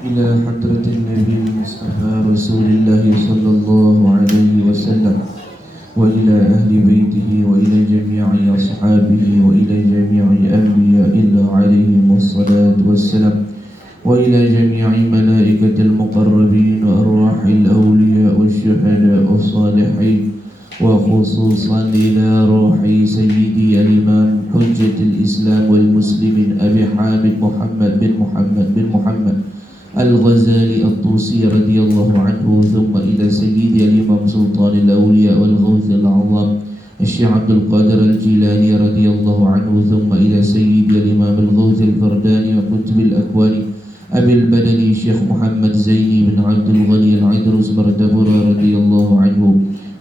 إلى حضرة النبي المصطفى رسول الله صلى الله عليه وسلم وإلى أهل بيته وإلى جميع أصحابه وإلى جميع أنبياء الله عليهم الصلاة والسلام وإلى جميع ملائكة المقربين وأرواح الأولياء والشهداء والصالحين وخصوصا إلى روح سيدي الإمام حجة الإسلام والمسلمين أبي حامد محمد الغزالي الطوسي رضي الله عنه ثم إلى سيدي الإمام سلطان الأولياء والغوث الأعظم الشيخ عبد القادر الجيلاني رضي الله عنه ثم إلى سيدي الإمام الغوث الفرداني وقطب الأكوان أبي البدني الشيخ محمد زيني بن عبد الغني العدروس بردبورة رضي الله عنه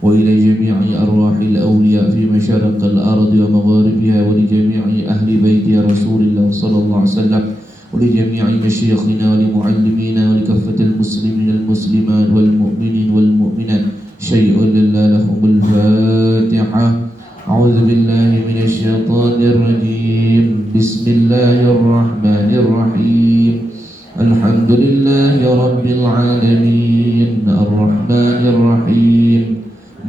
وإلى جميع أرواح الأولياء في مشارق الأرض ومغاربها ولجميع أهل بيت رسول الله صلى الله عليه وسلم ولجميع مشايخنا ولمعلمينا ولكافة المسلمين المسلمات والمؤمنين والمؤمنات شيء لله لهم الفاتحة. أعوذ بالله من الشيطان الرجيم. بسم الله الرحمن الرحيم. الحمد لله رب العالمين الرحمن الرحيم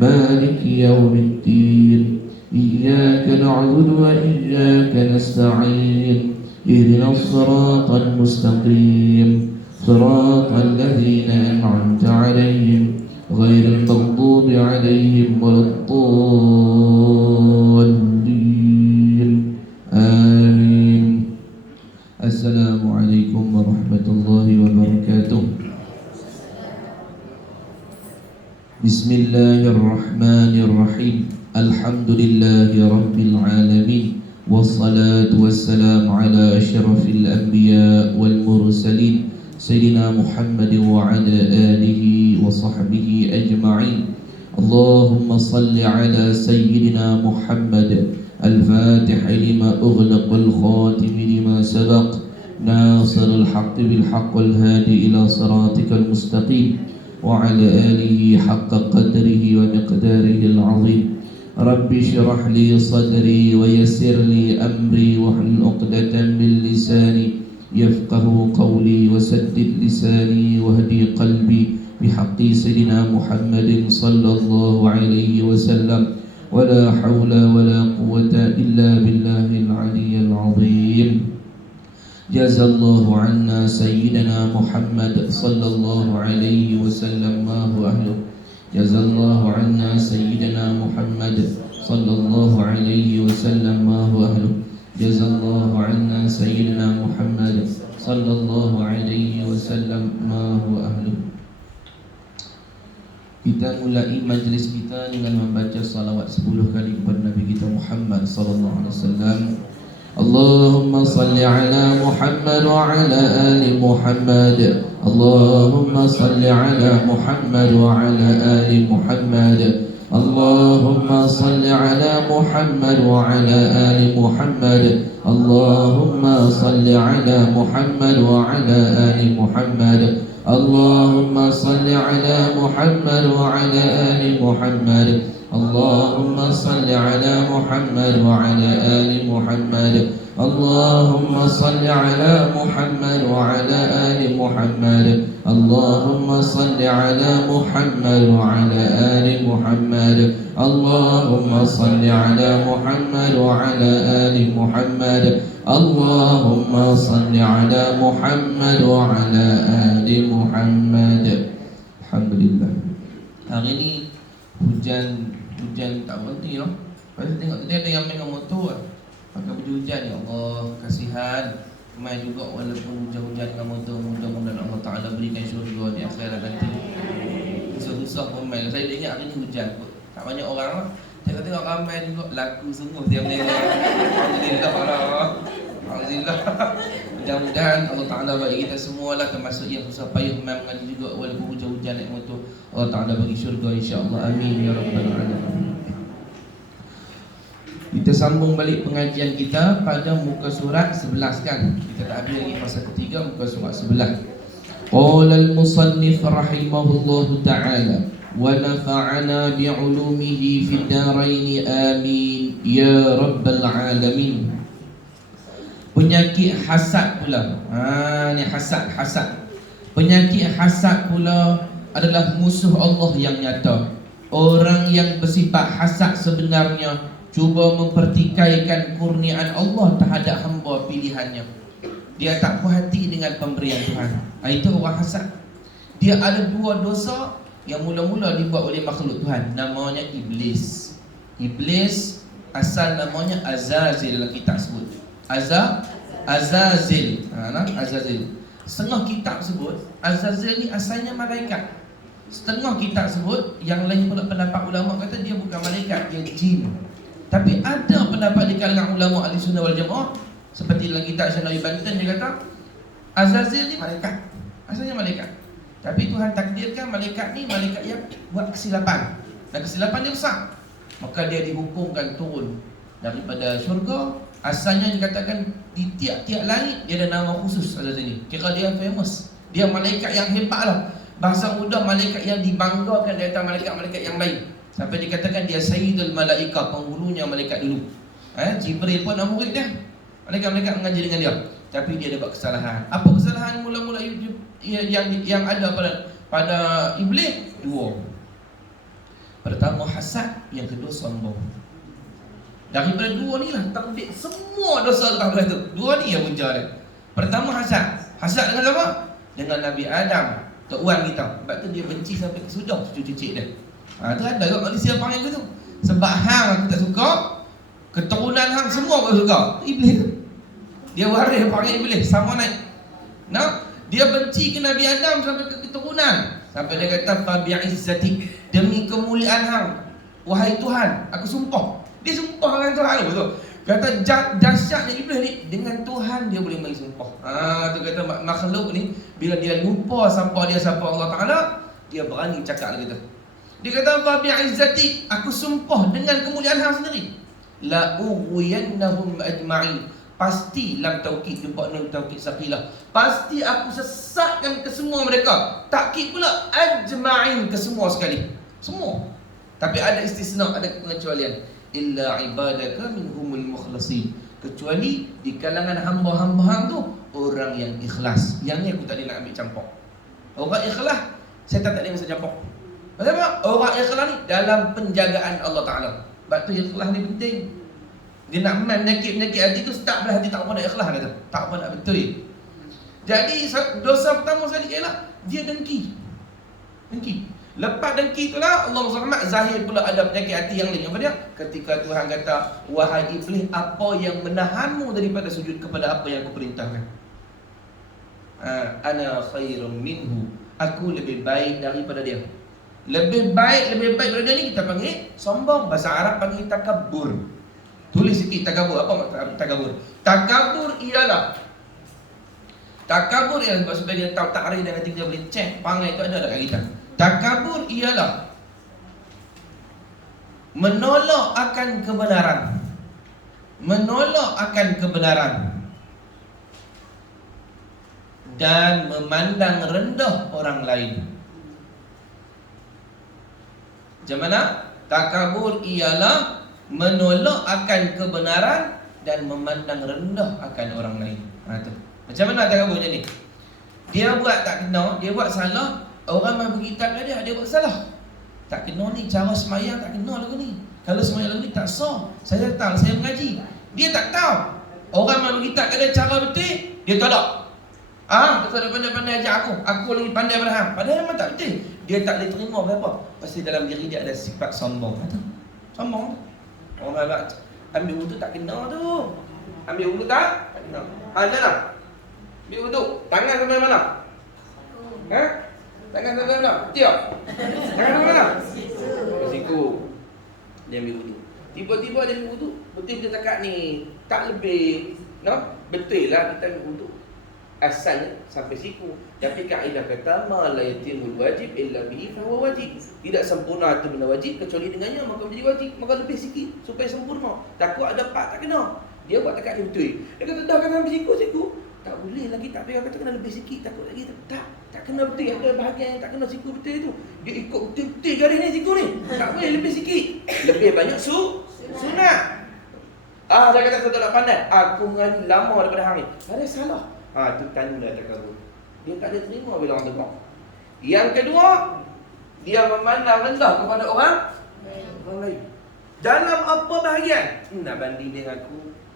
مالك يوم الدين إياك نعبد وإياك نستعين اهدنا الصراط المستقيم صراط الذين أنعمت عليهم غير المغضوب عليهم ولا الضالين آمين. السلام عليكم ورحمة الله وبركاته. بسم الله الرحمن الرحيم. الحمد لله رب العالمين والصلاة والسلام على أشرف الأنبياء والمرسلين سيدنا محمد وعلى آله وصحبه أجمعين. اللهم صل على سيدنا محمد الفاتح لما أغلق والخاتم لما سبق ناصر الحق بالحق والهادي إلى صراطك المستقيم وعلى آله حق قدره ومقداره العظيم. رب اشرح لي صدري ويسر لي أمري واحلل عقدة من لساني يفقه قولي وسدد لساني واهدي قلبي بحق سيدنا محمد صلى الله عليه وسلم ولا حول ولا قوة إلا بالله العلي العظيم. جزا الله عنا سيدنا محمد صلى الله عليه وسلم ما هو أهله. جزا الله عنا سيدنا محمد صلى الله عليه وسلم ما هو أهله. جزا الله عنا سيدنا محمد صلى الله عليه وسلم ما هو أهله. Kita mulai majlis kita dengan membaca salawat 10 kali kepada Nabi kita Muhammad sallallahu alaihi wasallam. Allahumma salli ala Muhammad wa ala ali Muhammad. Allahumma salli ala Muhammad wa ala ali Muhammad. Allahumma salli ala Muhammad wa ala ali Muhammad. Allahumma salli ala Muhammad wa ala ali Muhammad. Allahumma salli ala Muhammad wa ala ali Muhammad. Allahumma salli ala Muhammad wa ala ali Muhammad. Allahumma salli ala Muhammad wa ala ali Muhammad. Allahumma salli ala Muhammad wa ala ali Muhammad. Allahumma salli ala Muhammad wa ala ali Muhammad. Allahumma salli ala Muhammad wa ala ali Muhammad. Alhamdulillah. Hari ni hujan tak berhenti loh. Pasal tengok tadi ada yang main motor pakai baju hujan. Ya Allah, kasihan. Main juga walaupun hujan-hujan dengan motor. Mudah-mudahan Allah Ta'ala berikan syurga di akhirat nanti. Susah-susah pun main. Saya ingat hari ni hujan. Tak banyak orang lah. Tengok-tengok ramai juga laku sungguh tiap menengok. Alhamdulillah. Mudah-mudahan Allah Ta'ala bagi kita semualah, termasuk yang susah payah main mengaji juga walaupun hujan-hujan naik motor. Allah Ta'ala bagi syurga insya-Allah. Amin ya rabbal alamin. Kita sambung balik pengajian kita pada muka surat 11 kan. Kita tak habis lagi fasa ketiga muka surat 11. Qala al-musannif rahimahullahu ta'ala wa nafa'ana bi'ulumihi fid darain amin ya rabbal alamin. Penyakit hasad pula. Ni hasad. Penyakit hasad pula adalah musuh Allah yang nyata. Orang yang bersifat hasad sebenarnya cuba mempertikaikan kurniaan Allah terhadap hamba pilihannya. Dia tak puas hati dengan pemberian Tuhan. Itu orang hasad. Dia ada dua dosa yang mula-mula dibuat oleh makhluk Tuhan. Namanya Iblis. Iblis asal namanya Azazil dalam kitab sebut. Azazil. Azazil. Setengah kitab sebut Azazil ni asalnya malaikat. Setengah kitab sebut, yang lain pula pendapat ulama kata dia bukan malaikat, dia jin. Tapi ada pendapat di kalangan ulama ahli sunnah wal jamaah, seperti dalam kitab Syanawi Banten, dia kata Azazil ni malaikat, asalnya malaikat. Tapi Tuhan takdirkan malaikat ni malaikat yang buat kesilapan, dan kesilapan dia besar. Maka dia dihukumkan turun daripada syurga. Asalnya dikatakan di tiap-tiap langit dia ada nama khusus Azazil ni. Kira dia famous, dia malaikat yang hebat lah. Bahasa mudah, malaikat yang dibanggakan di atas malaikat-malaikat yang lain. Sampai dikatakan dia Sayyidul Malaikah, penghulunya malaikat dulu. Jibril pun nama murid dia. Malaikat-malaikat mengajar dengan dia. Tapi dia ada buat kesalahan. Apa kesalahan mula-mula yang ada pada Iblis? Dua. Pertama hasad, yang kedua sombong. Daripada dua ni lah terbit semua dosa daripada tu. Dua ni yang punca dia. Pertama hasad. Hasad dengan apa? Dengan Nabi Adam, tuan kita. Sebab tu dia benci sampai ke sudah cucu-cucuk dia. Tu ada kat manusia panggil tu. Sebab hang aku tak suka, keturunan hang semua aku suka. Iblis tu. Dia waris panggil Iblis, sama naik. Dia benci ke Nabi Adam sampai ke keturunan. Sampai dia kata fa bi'izzatik, demi kemuliaan hang, wahai Tuhan, aku sumpah. Dia sumpah dengan Tuhan tu. Kata dahsyatnya Iblis ni, dengan Tuhan dia boleh main sumpah. Tu kata makhluk ni bila dia lupa siapa Allah Taala, dia berani cakap lagi tu. Dia kata fa bi'izzati, aku sumpah dengan kemuliaan hang sendiri, la ughwiyannahum ajma'in. Pasti lam taukid, jumpa nun taukid saqilah. Pasti aku sesatkan ke semua mereka. Takkid pula ajma'in, ke semua sekali. Semua. Tapi ada istisna, ada pengecualian. Illa ibadaka minhumul mukhlasin, kecuali di kalangan hamba-hamba hang tu orang yang ikhlas. Yang ni aku tak nak ambil campur. Orang ikhlas syaitan tak boleh masa campur. Pasal apa? Orang ikhlas ni dalam penjagaan Allah Ta'ala. Sebab tu ikhlas ni penting. Dia nak menyakit hati tu, start pada hati tak apa nak ikhlas kata. Tak apa nak betul. Jadi dosa pertama sekali ialah dia dengki. Lepas dengki itulah Allah SWT zahir pula ada penyakit hati yang lain. Apa dia? Ketika Tuhan kata, wahai Iblis, apa yang menahanmu daripada sujud kepada apa yang aku perintahkan? Ana khairum minhu, aku lebih baik daripada dia. Lebih baik daripada dia ni kita panggil sombong. Bahasa Arab panggil takabur. Tulis sikit takabur. Apa maksud takabur? Takabur ialah sebab sebagai tahu takrif dan nanti kita boleh check pangai itu ada dekat kita. Takabur ialah menolak akan kebenaran dan memandang rendah orang lain. Macam mana? Takabur ialah menolak akan kebenaran dan memandang rendah akan orang lain. Tu. Macam mana takaburnya ni? Dia buat tak kena, dia buat salah, orang main berkitab dia buat salah. Tak kena ni, cara semayang tak kena lagu ni. Kalau semayang lagu ni tak sah. Saya tahu, saya mengaji. Dia tak tahu. Orang main berkitab dia cara betul, dia tolak. Tak ada pandai-pandai ajar aku lagi pandai pada hang. Padahal memang tak betul. Dia tak boleh terima kenapa? Pasal dalam diri dia ada sifat sombong. Sombong. Orang nak ambil wudu tak kena tu. Ambil wudu tak kena. Janganlah. Ambil wudu, tangan sampai mana? Tangan sampai mana? Tiap. Tangan sampai mana? Siku. Dia ambil wudu. Tiba-tiba dia ambil wudu, betul dia cakap ni tak lebih, betul lah kita ambil wudu. Asalnya sampai siku. Tapi kaedah kata ma la yatimul wajib illa bihi fa huwa wajib. Tidak sempurna itu benda wajib kecuali dengannya maka menjadi wajib. Maka lebih sikit supaya sempurna. Takut ada part tak kena. Dia buat cakap dia betul. Dia kata dah kan sampai siku. Tak boleh lagi, tak payah kata kena lebih sikit, takut lagi tu. Tak kena betul. Ada bahagian yang tak kena siku betul itu. Dia ikut betul-betul garis ni siku ni. Tak boleh lebih sikit. Lebih banyak sunat. Dia kata saya tak pandai. Aku mengaji lama daripada hang ni. Ada salah. Tu tanda dah takabur. Dia tak ada terima bila orang tegur. Yang kedua, dia memandang rendah kepada orang lain. Dalam apa bahagian? Nak banding dengan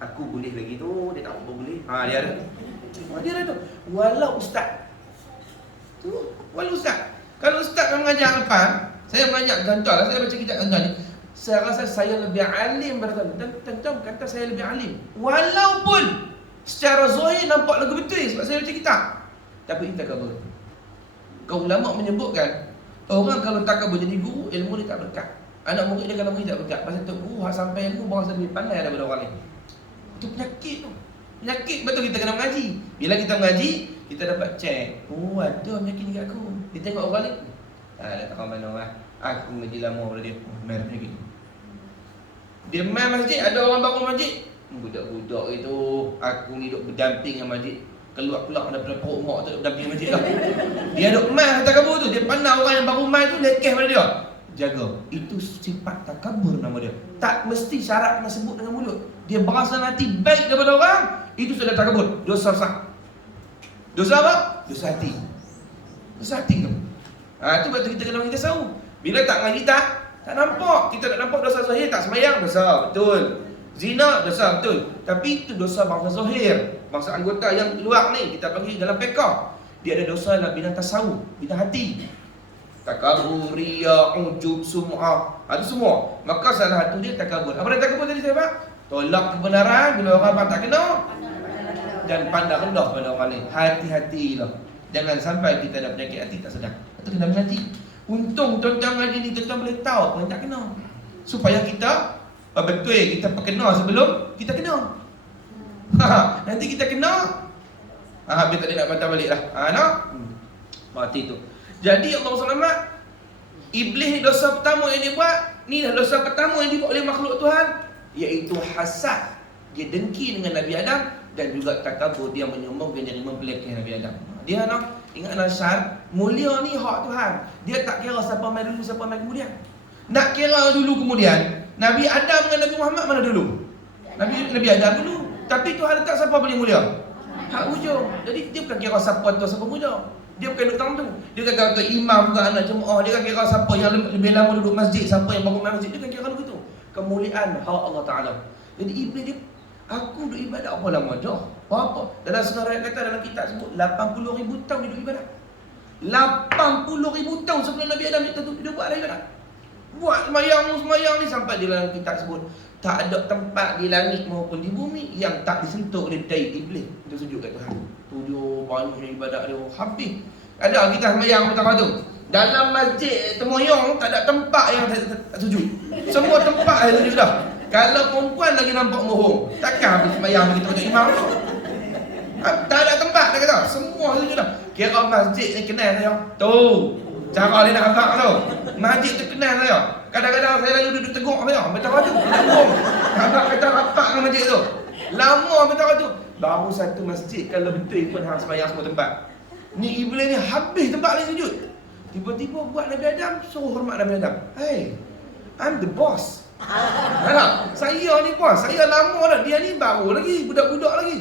aku boleh lagi tu, dia tak apa boleh. Dia ada. Dia ada tu. Walau ustaz. Walau ustaz. Kalau ustaz mengajar depan, saya mengajar contohlah, saya baca kitab contoh ni. Saya rasa saya lebih alim dan tentang kata saya lebih alim. Walaupun secara zahir nampak lagu betul sebab saya baca kitab. Tapi kita takabur. Kau ulama menyebutkan orang kalau takabur jadi guru, ilmu dia tak berkat. Anak murid dia kalau murid tak berkat. Pasal tu guru hak sampai ilmu berasa lebih pandai daripada orang lain. Itu penyakit tu. Penyakit betul kita kena mengaji. Bila kita mengaji, kita dapat cek. Ada penyakit dekat aku. Dia tengok orang lain. Dah tak mana lah. Aku mengaji lama pada dia. Merah penyakit. Dia main masjid, ada orang bangun masjid. Budak-budak itu aku hidup berdamping dengan masjid. Keluar-keluar daripada perut mak tu berdamping masjid lah. Dia duduk main takabur tu. Dia pandang orang yang baru main tu lekeh pada dia. Jaga. Itu sifat takabur nama dia. Tak mesti syarat kena sebut dengan mulut. Dia berasa nanti baik daripada orang, itu sudah takabur. Dosa besar. Dosa apa? Dosa hati. Dosa hati tu. Itu betul kita kena kita tahu. Bila tak ngaji tak nampak. Kita tak nampak dosa zahir, tak sembahyang, dosa. Betul. Zina, dosa. Betul. Tapi itu dosa bangsa zahir. Bangsa anggota yang luar ni, kita panggil dalam pekah. Dia ada dosa dalam bidang tasawuf, bidang hati. Takabur, riya, ujub, sum'ah. Ada semua. Maka salah satu dia takabur. Apa dia takabur tadi saya pak? Tolak kebenaran bila orang tak kena. Dan pandang rendah pada orang lain. Hati-hatilah. Jangan sampai kita ada penyakit hati tak sedar. Atau kena mengaji. Untung tuan-tuan ngaji ni tuan-tuan boleh tahu apa yang tak kena. Supaya kita betul kita perkena sebelum kita kena. Nanti kita kena. Habis tak nak bantah balik lah. Mati tu. Jadi Allah SWT, iblis ni dosa pertama yang dia buat, ni dah dosa pertama yang dibuat oleh makhluk Tuhan, iaitu hasad. Dia dengki dengan Nabi Adam dan juga takabur, dia menyombongkan diri membelakang Nabi Adam. Dia ingatlah syarat mulia ni hak Tuhan. Dia tak kira siapa mai dulu, siapa mai kemudian. Nak kira dulu kemudian, Nabi Adam dengan Nabi Muhammad mana dulu? Nabi Adam dulu. Tapi Tuhan letak siapa paling mulia? Hak ujung. Jadi dia bukan kira siapa tu siapa mulia. Dia bukan duduk tang tu. Dia bukan kira imam ke anak jemaah. Dia bukan kira siapa yang lebih lama duduk masjid, siapa yang bangun masjid. Dia bukan kira begitu. Kemuliaan hak Allah Ta'ala. Jadi iblis dia, aku duduk ibadat apa lama dah? Apa? Dalam senarai kata dalam kitab sebut 80,000 tahun hidup ibadat. 80,000 tahun sebelum Nabi Adam dia buat ibadat. Buat semayang ni sampai di dalam kitab sebut tak ada tempat di langit maupun di bumi yang tak disentuh oleh dai iblis. Itu sujud kat Tuhan. Tujuh banyaknya ibadat dia habis. Ada kita semayang pertama tu. Dalam masjid temoyong tak ada tempat yang tak sujud. Semua tempat yang sujud dah. Kalau perempuan lagi nampak mohong, takkan habis semayang kita macam imam tu. Tak ada tempat dia kata. Semua sujud dah. Kira masjid ni kenal saya. Tu. Cara dia nak agak tu. Masjid tu kenal saya. Kadang-kadang saya lalu duduk teguk saya. Macam tu. Agak kata rapat dengan masjid tu. Lama macam tu. Baru satu masjid kalau betul pun hang sembahyang semua tempat. Ni iblis ni habis tempat lain sujud. Tiba-tiba buat Nabi Adam, suruh hormat Nabi Adam. Hey, I'm the boss. Saya ni bos. Saya lama dah. Dia ni baru lagi, budak-budak lagi.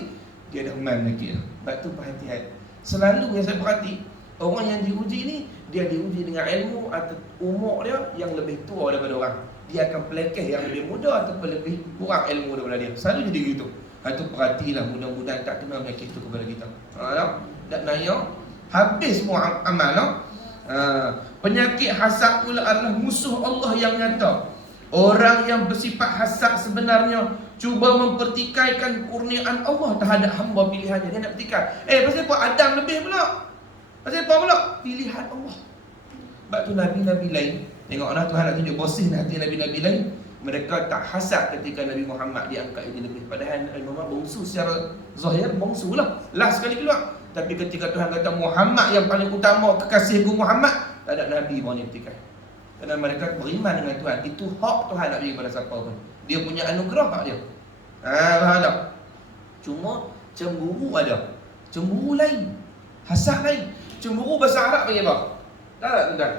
Dia dah main lagi. Sebab tu perhatian. Selalu yang saya perhati, orang yang diuji ni, dia diuji dengan ilmu atau umur dia yang lebih tua daripada orang. Dia akan pelekeh yang lebih muda ataupun lebih kurang ilmu daripada dia. Selalu jadi gitu. Itu perhatilah, mudah-mudahan tak kena penyakit itu kepada kita. Tak naya, habis semua amal. Penyakit hasad pula adalah musuh Allah yang nyata. Orang yang bersifat hasad sebenarnya cuba mempertikaikan kurniaan Allah terhadap hamba pilihannya. Dia nak pertikai. Pasal apa Adam lebih pula? Pasal apa pula? Pilihan Allah. Sebab tu Nabi-Nabi lain, tengoklah Tuhan nak tunjuk bosih hati Nabi-Nabi lain. Mereka tak hasad ketika Nabi Muhammad diangkat ini lebih. Padahal Nabi Muhammad bongsu secara zahir, bongsu lah. Last sekali keluar. Tapi ketika Tuhan kata Muhammad yang paling utama, kekasihku Muhammad, tak ada Nabi pun yang pertikai. Kerana mereka beriman dengan Tuhan. Itu hak Tuhan nak bagi kepada siapa pun. Dia punya anugerah hak dia. Faham tak? Cuma cemburu ada. Cemburu lain. Hasad lain. Cemburu bahasa Arab panggil apa? Tak tak tuan?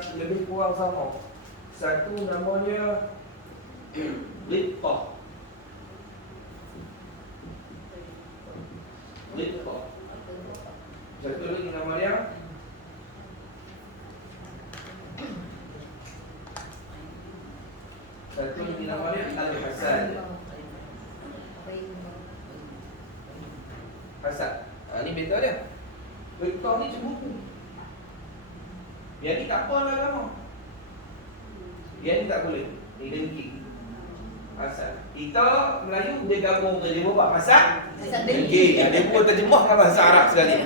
yang lebih kurang sama. Satu nama dia Ghibtah. Ghibtah. Satu lagi nama dia Al-Hasan. Hasan. Ni beza dia. Ghibtah ni cemburu. Yang ni tak apa lah kamu. Yang ni tak boleh. Ni dengki. Hasan. Kita Melayu dia gabung dia buat Hasan dengki. Dia pun terjemah dengan bahasa Arab sekali.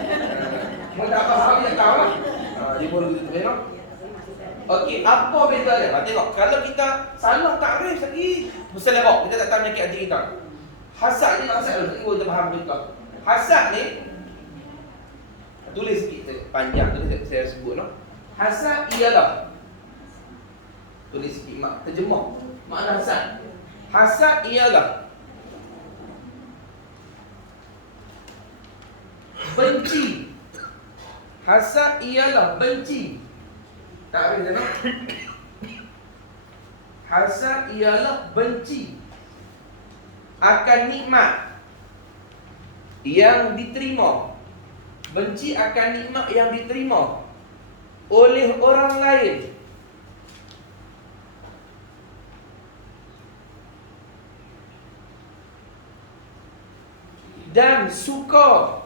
Mau tak faham dia tahu lah. Dia pun begitu tengok. Okey, apa beza dia? Tengok, kalau kita salah takrif lagi, berselewak, kita tak tahu penyakit hati kita. Hasad ni maksud kita faham kita. Hasad ni tulis sikit panjang tu saya sebut noh. Hasad ialah, tulis sikit mak terjemah makna hasad. Hasad ialah benci. Hasad ialah benci. Tak ada sana. Hasad ialah benci akan nikmat yang diterima. Benci akan nikmat yang diterima oleh orang lain. Dan suka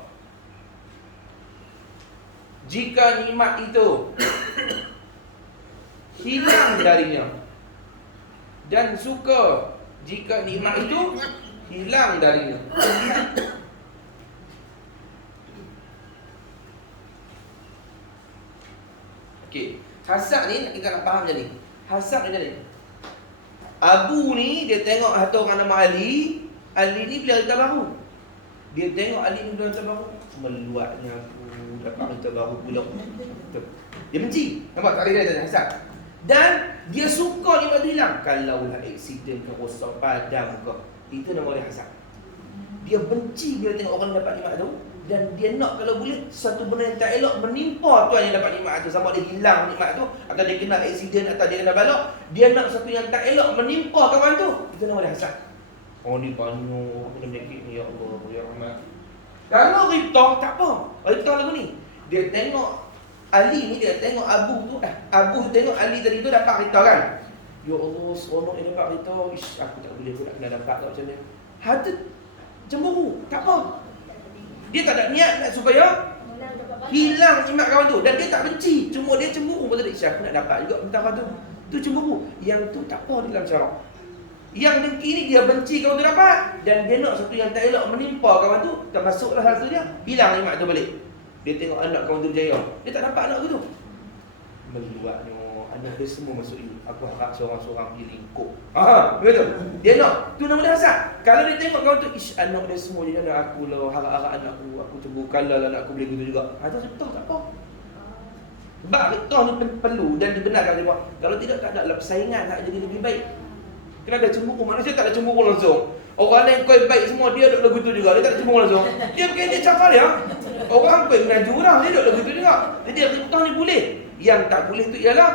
jika nikmat itu hilang darinya. Dan suka jika nikmat itu hilang darinya. Okey, hasad ni kita nak faham macam ni. Hasad macam ni. Abu ni dia tengok satu orang nama Ali. Ali ni beli kereta baru. Dia tengok Ali ni beli kereta baru, meluatnya aku dapat kereta baru pula. Dia benci. Nampak tak ada dia hasad. Dan dia suka nikmat tu hilang. Kalaulah aksiden ke rosak padam ke, itu nama dia hasad. Dia benci bila tengok orang dapat nikmat tu, dan dia nak kalau boleh satu benda yang tak elok menimpa tuan yang dapat nikmat tu, sama dia hilang nikmat tu atau dia kena aksiden atau dia kena balak, dia nak satu yang tak elok menimpa kawan tu, itu nama dia hasad. Oh ni banyak kena penyakit ni, ya Allah, ya Rahmat. Kalau Ghibtah tak apa. Ghibtah lagu ni, dia tengok Ali ni, dia tengok Abu tu, Abu tengok Ali tadi tu dapat kereta kan. Ya Allah, seronok dia dapat kereta. Ish, aku tak boleh pun nak kena dapat tak macam ni. Hati cemburu, tak apa. Dia tak ada niat nak supaya hilang nikmat kawan tu. Dan dia tak benci, cuma dia cemburu. Betul tak? Ish, aku nak dapat juga minta kawan tu. Tu cemburu. Yang tu tak apa dalam syarak. Yang dengki ni dia benci kawan tu dapat, dan dia nak satu yang tak elok menimpa kawan tu, termasuklah satu dia hilang nikmat tu balik. Dia tengok anak kawan tu berjaya, dia tak dapat anak tu. Meluatnya anak dia semua masuk ini. Aku harap seorang-seorang pergi lingkup. Betul. Dia nak, tu nama dia hasad. Kalau dia tengok kawan tu, ish, anak dia semua dia nak aku lah, harap-harap anak aku cemburu, kalau lah anak aku boleh gitu juga. Tu betul tak apa. Sebab betul ni perlu dan dibenarkan dia buat. Kalau tidak, tak ada lah persaingan nak jadi lebih baik. Kena ada cemburu, manusia tak ada cemburu langsung. Orang lain kau baik semua, dia duduk lagu tu juga, dia tak ada cemburu langsung. Dia pakai dia cakap dia. Orang kau menaju orang, dia duduk lagu tu juga. Jadi Ghibtah ni boleh. Yang tak boleh tu ialah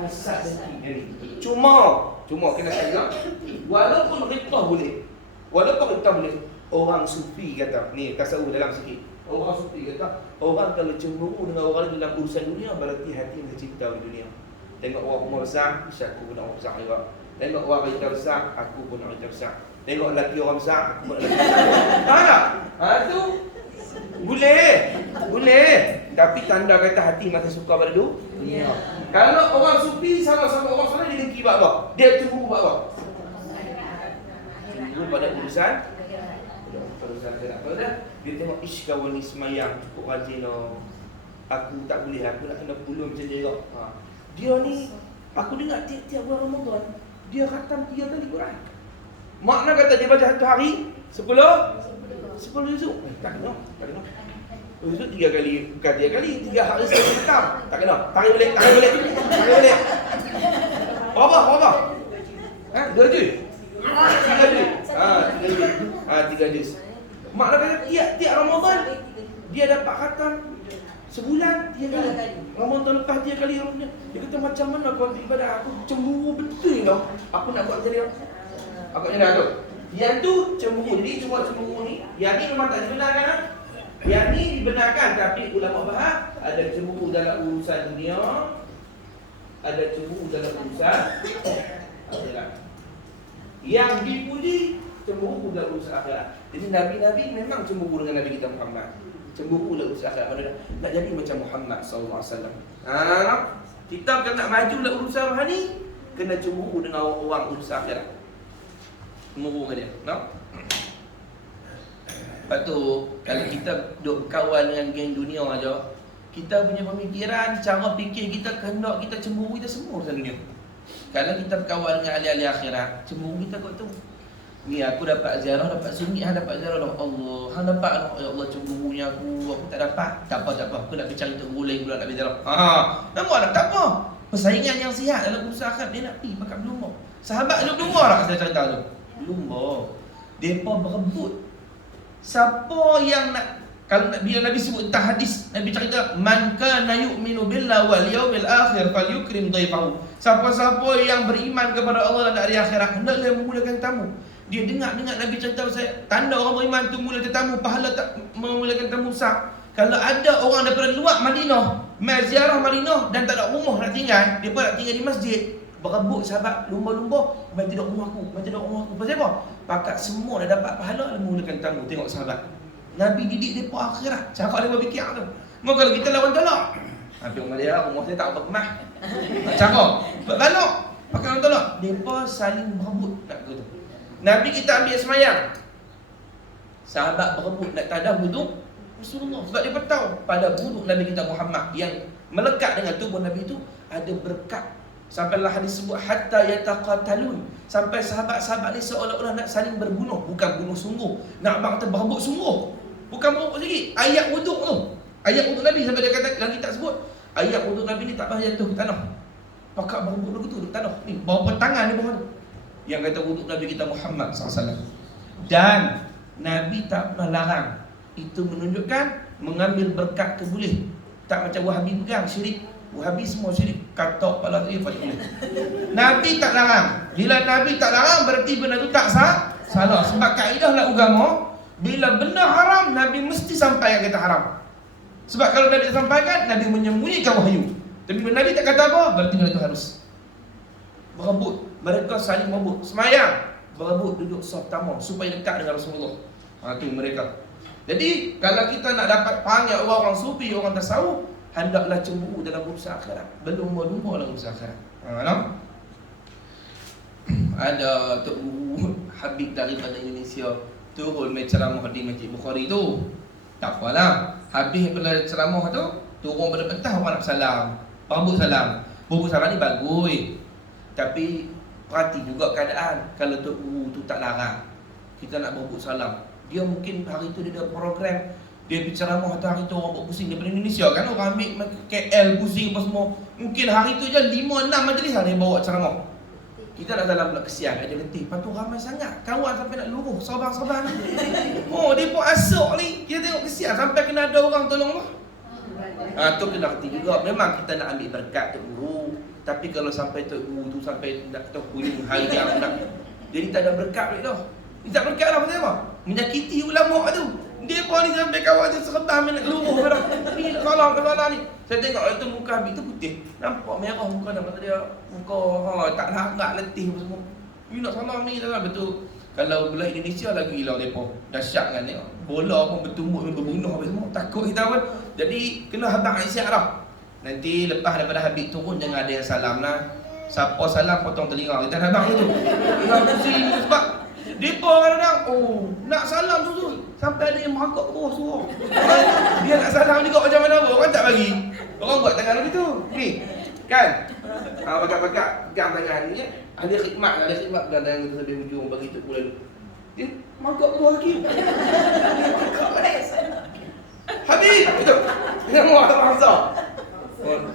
hasad dengki. Cuma kena ingat, walaupun Ghibtah boleh, orang sufi kata, ni tasawuf dalam sikit. Orang sufi kata, orang kalau cemburu dengan orang lain dalam urusan dunia, berarti hati dia cinta di dunia. Tengok orang rumah besar, aku pun nak orang besar juga. Tengok orang kereta besar, aku pun nak kereta besar. Tengok lelaki orang besar, aku pun nak lelaki besar. Tu boleh. Tapi tanda kata hati masih suka pada dunia. Kalau orang sufi sama-sama orang soleh, dia dengki buat apa? Dia cemburu buat apa? Cemburu pada urusan saya tak tahu dah. Dia tengok, ish, kawan ni semayang cukup rajin. Aku tak boleh, aku nak kena pulung macam dia. Dia ni, aku dengar tiap-tiap bulan Ramadan, dia khatam 3 kali Quran. Makna kata dia baca satu hari 10 juzuk. Tak kena. Juzuk 3 kali, bukan 3 kali, 3 hari sekali khatam. Tak kena. Tarik balik. Berapa? 2 juz. 3 juz. Makna kata tiap Ramadan dia dapat khatam Sebulan 3 kali. Ramadan tahun lepas 3 kali Ramadan. Dia kata macam mana kau ibadah aku cemburu betul tau. Aku nak buat macam dia. Aku nak tu. Yang tu cemburu. Jadi semua cemburu ni, yang ni memang tak dibenarkan lah. Yang ni dibenarkan, tapi ulama bahas ada cemburu dalam urusan dunia, ada cemburu dalam urusan akhirat. Yang dipuji cemburu dalam urusan akhirat. Jadi Nabi-Nabi memang cemburu dengan Nabi kita Muhammad. Cemburu dalam urusan akhirat. Mana nak jadi macam Muhammad SAW. Kita kalau nak maju dalam urusan rohani, kena cemburu dengan orang urusan akhirat. Cemburu dengan dia. No? Lepas tu, kalau kita duduk berkawan dengan geng dunia aja, kita punya pemikiran, cara fikir kita, kehendak kita cemburu kita semua urusan dunia. Kalau kita berkawan dengan ahli-ahli akhirat, cemburu kita kot tu. Ni aku dapat ziarah, dapat sunyi, dapat ziarah dah. Allah, hang dapat ya Allah cemburunya aku tak dapat. Tak apa. Aku nak cari tok gulai pula nak ziarah. Nama tak apa. Persaingan yang sihat dalam usaha akhirat dia nak pergi pakai berlumba. Sahabat lu berlumba lah kata cerita tu. Berlumba. Depa berebut. Siapa yang nak, kalau bila Nabi sebut tentang hadis, Nabi cerita man kana yu'minu billahi wal yawmil akhir falyukrim dhaifahu. Siapa-siapa yang beriman kepada Allah dan hari akhirat hendaklah memulakan tamu. Dia dengar Nabi cerita saya, tanda orang beriman tu mula tetamu, pahala tak memulakan tamu sah. Kalau ada orang daripada luar Madinah, mai ziarah Madinah dan tak ada rumah nak tinggal, dia pun nak tinggal di masjid. Berebut sahabat lumba-lumba, mai tidur rumah aku. Pasal apa? Pakat semua dah dapat pahala memulakan tamu. Tengok sahabat. Nabi didik depa akhirat. Cakap dia berfikir tu. Mau kalau kita lawan tolak. Habis rumah dia, rumah saya tak apa kemah. Cakap, buat balok. Pakai orang tolak. Depa saling berebut nak kata. Nabi kita ambil semayang. Sahabat berebut nak tadah wuduk Rasulullah. Sebab dia tahu pada wuduk Nabi kita Muhammad yang melekat dengan tubuh Nabi itu ada berkat. Sampailah hadis sebut hatta yataqatalun. Sampai sahabat-sahabat ni seolah-olah nak saling berbunuh. Bukan bunuh sungguh. Nak abang kata berebut sungguh. Bukan berebut lagi. Ayat wuduk tu. Ayat wuduk Nabi sampai dia kata dalam kitab sebut. Ayat wuduk Nabi ni tak pernah jatuh ke tanah. Pakat berebut begitu di tanah. Ni bawah tangan ni bawah tu. Yang kata wuduk Nabi kita Muhammad SAW. Dan Nabi tak pernah larang. Itu menunjukkan mengambil berkat tu boleh. Tak macam Wahabi pegang syirik. Wahabi semua syirik. Katok pala tu boleh. Nabi tak larang. Bila Nabi tak larang berarti benda tu tak salah. Sebab kaedah lah agama, bila benda haram Nabi mesti sampaikan kata haram. Sebab kalau Nabi sampaikan, Nabi menyembunyikan wahyu. Tapi bila Nabi tak kata apa, berarti benda tu harus. Berebut. Mereka saling berebut. Semayang, berebut duduk saf pertama supaya dekat dengan Rasulullah. Itu mereka. Jadi kalau kita nak dapat panggil orang sufi, orang tasawuf, hendaklah cemburu dalam urusan akhirat. Berlumba-lumba dalam urusan akhirat. Ada Tok Guru Habib daripada Indonesia turun main ceramah di Masjid Bukhari tu. Tak apalah. Habis bila ceramah tu, turun pada petang orang nak salam. Berebut salam. Berebut salam ni bagus. Tapi perhati juga keadaan. Kalau Tok Guru tu tak larang, kita nak berebut salam. Dia mungkin hari tu dia ada program, dia bicara ceramah hari tu orang buat pusing daripada Indonesia kan, orang ambil KL pusing apa semua. Mungkin hari tu je 5-6 majlis dia bawa ceramah. Kita nak dalam pula kesian, ada letih. Lepas tu ramai sangat, kawan sampai nak luruh, sabar-sabar. Dia pun asok ni. Kita tengok kesian sampai kena ada orang tolong lah. Tu kena reti juga. Memang kita nak ambil berkat Tok Guru. Tapi kalau sampai Tok Guru tu sampai nak kata hujung hari yang nak, jadi tak ada berkat lagi dah. Dia tak berkat lah pasal apa? Menyakiti ulama tu. Dia pun ni sampai kawan tu seretam nak luruh dah. Ni nak salah ni. Saya tengok itu muka Habib tu putih. Nampak merah muka dah. Kata dia muka tak larat, letih apa semua. You nak salah ni tak betul. Kalau belah Indonesia lagi gila mereka. Dahsyat kan tengok. Bola pun bertumbuk berbunuh apa semua. Takut kita pun. Jadi kena habang Aisyah lah. Nanti lepas daripada Habib turun jangan ada yang salam lah. Siapa salam potong telinga. Kita habang tu. Kita pusing sebab depa kadang-kadang nak salam tu sampai ada yang merangkak ke bawah suruh. Dia nak salam juga macam mana orang tak bagi. Orang buat tangan begitu. Ni. Kan? Pakat-pakat pegang tangan ni. Ada khidmat pegang tangan tu sampai hujung bagi tu lalu. Dia merangkak ke bawah lagi. Habis betul. Dia mau bangsa.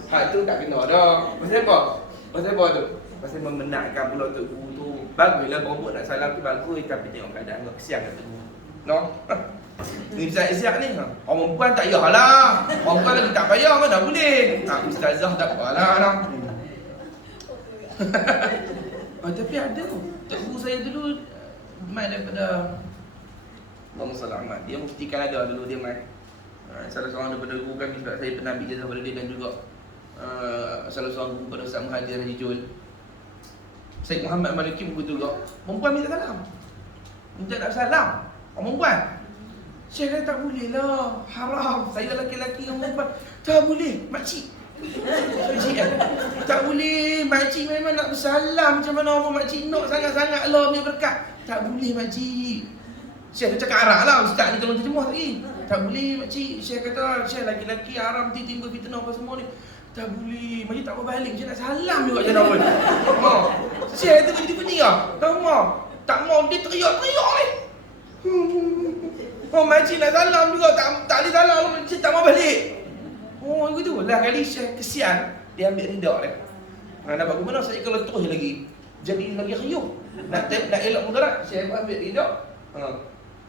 Hak tu tak kena dah. Pasal apa? Tu? Pasal membenarkan pula Tok Guru tu. Baguslah berebut nak salam tu bagus, tapi tengok keadaan kau kesian kat Tok Guru. No? Ni Ustaz Izzat ni. Orang perempuan tak payahlah. Orang perempuan lagi tak payah mana boleh. Ustazah tak apalah lah. Tapi ada tok guru saya dulu mai daripada Allahumma salli Ahmad. Dia mestikan ada dulu dia mai. Salah seorang daripada guru kami sebab saya pernah ambil jazah pada dia dan juga salah seorang guru pada Ustaz Mahathir Haji Jul. Syed Muhammad Maliki pun begitu juga. Perempuan minta salam. Minta tak salam. Orang perempuan. Syekh kata tak boleh lah. Haram. Saya lelaki-lelaki dengan perempuan. Tak boleh. Makcik. Makcik kan? Tak boleh. Makcik memang nak bersalam. Macam mana orang makcik nak sangat-sangat Allah punya berkat. Tak boleh makcik. Syekh cakap Arab lah. Ustaz ni tolong terjemah lagi. Tak boleh makcik. Syekh kata Syekh lelaki-lelaki haram timbul fitnah apa semua ni. Tak boleh. Makcik tak mau balik. Syekh nak salam juga macam mana pun. Syekh tu jadi pening lah. Tak mau. Tak mau. Dia teriak-teriak ni. Oh makcik nak salam juga. Tak boleh salam. Makcik tak mau balik. Oh begitu. Lah kali Syekh kesian. Dia ambil ridak dia. Nampak ke mana saya kalau terus lagi. Jadi lagi riuh. Nak elak mudarat. Syekh ambil ridak.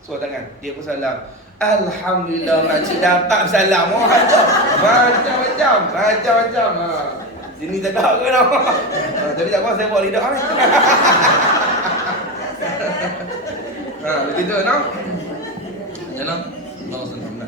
Suruh tangan. Dia pun salam. Alhamdulillah makcik dapat salam. Oh macam-macam. Sini tak tahu ke nak. Tapi tak apa saya bawa lidah ni. Begitu no. Jalan. Allah SWT.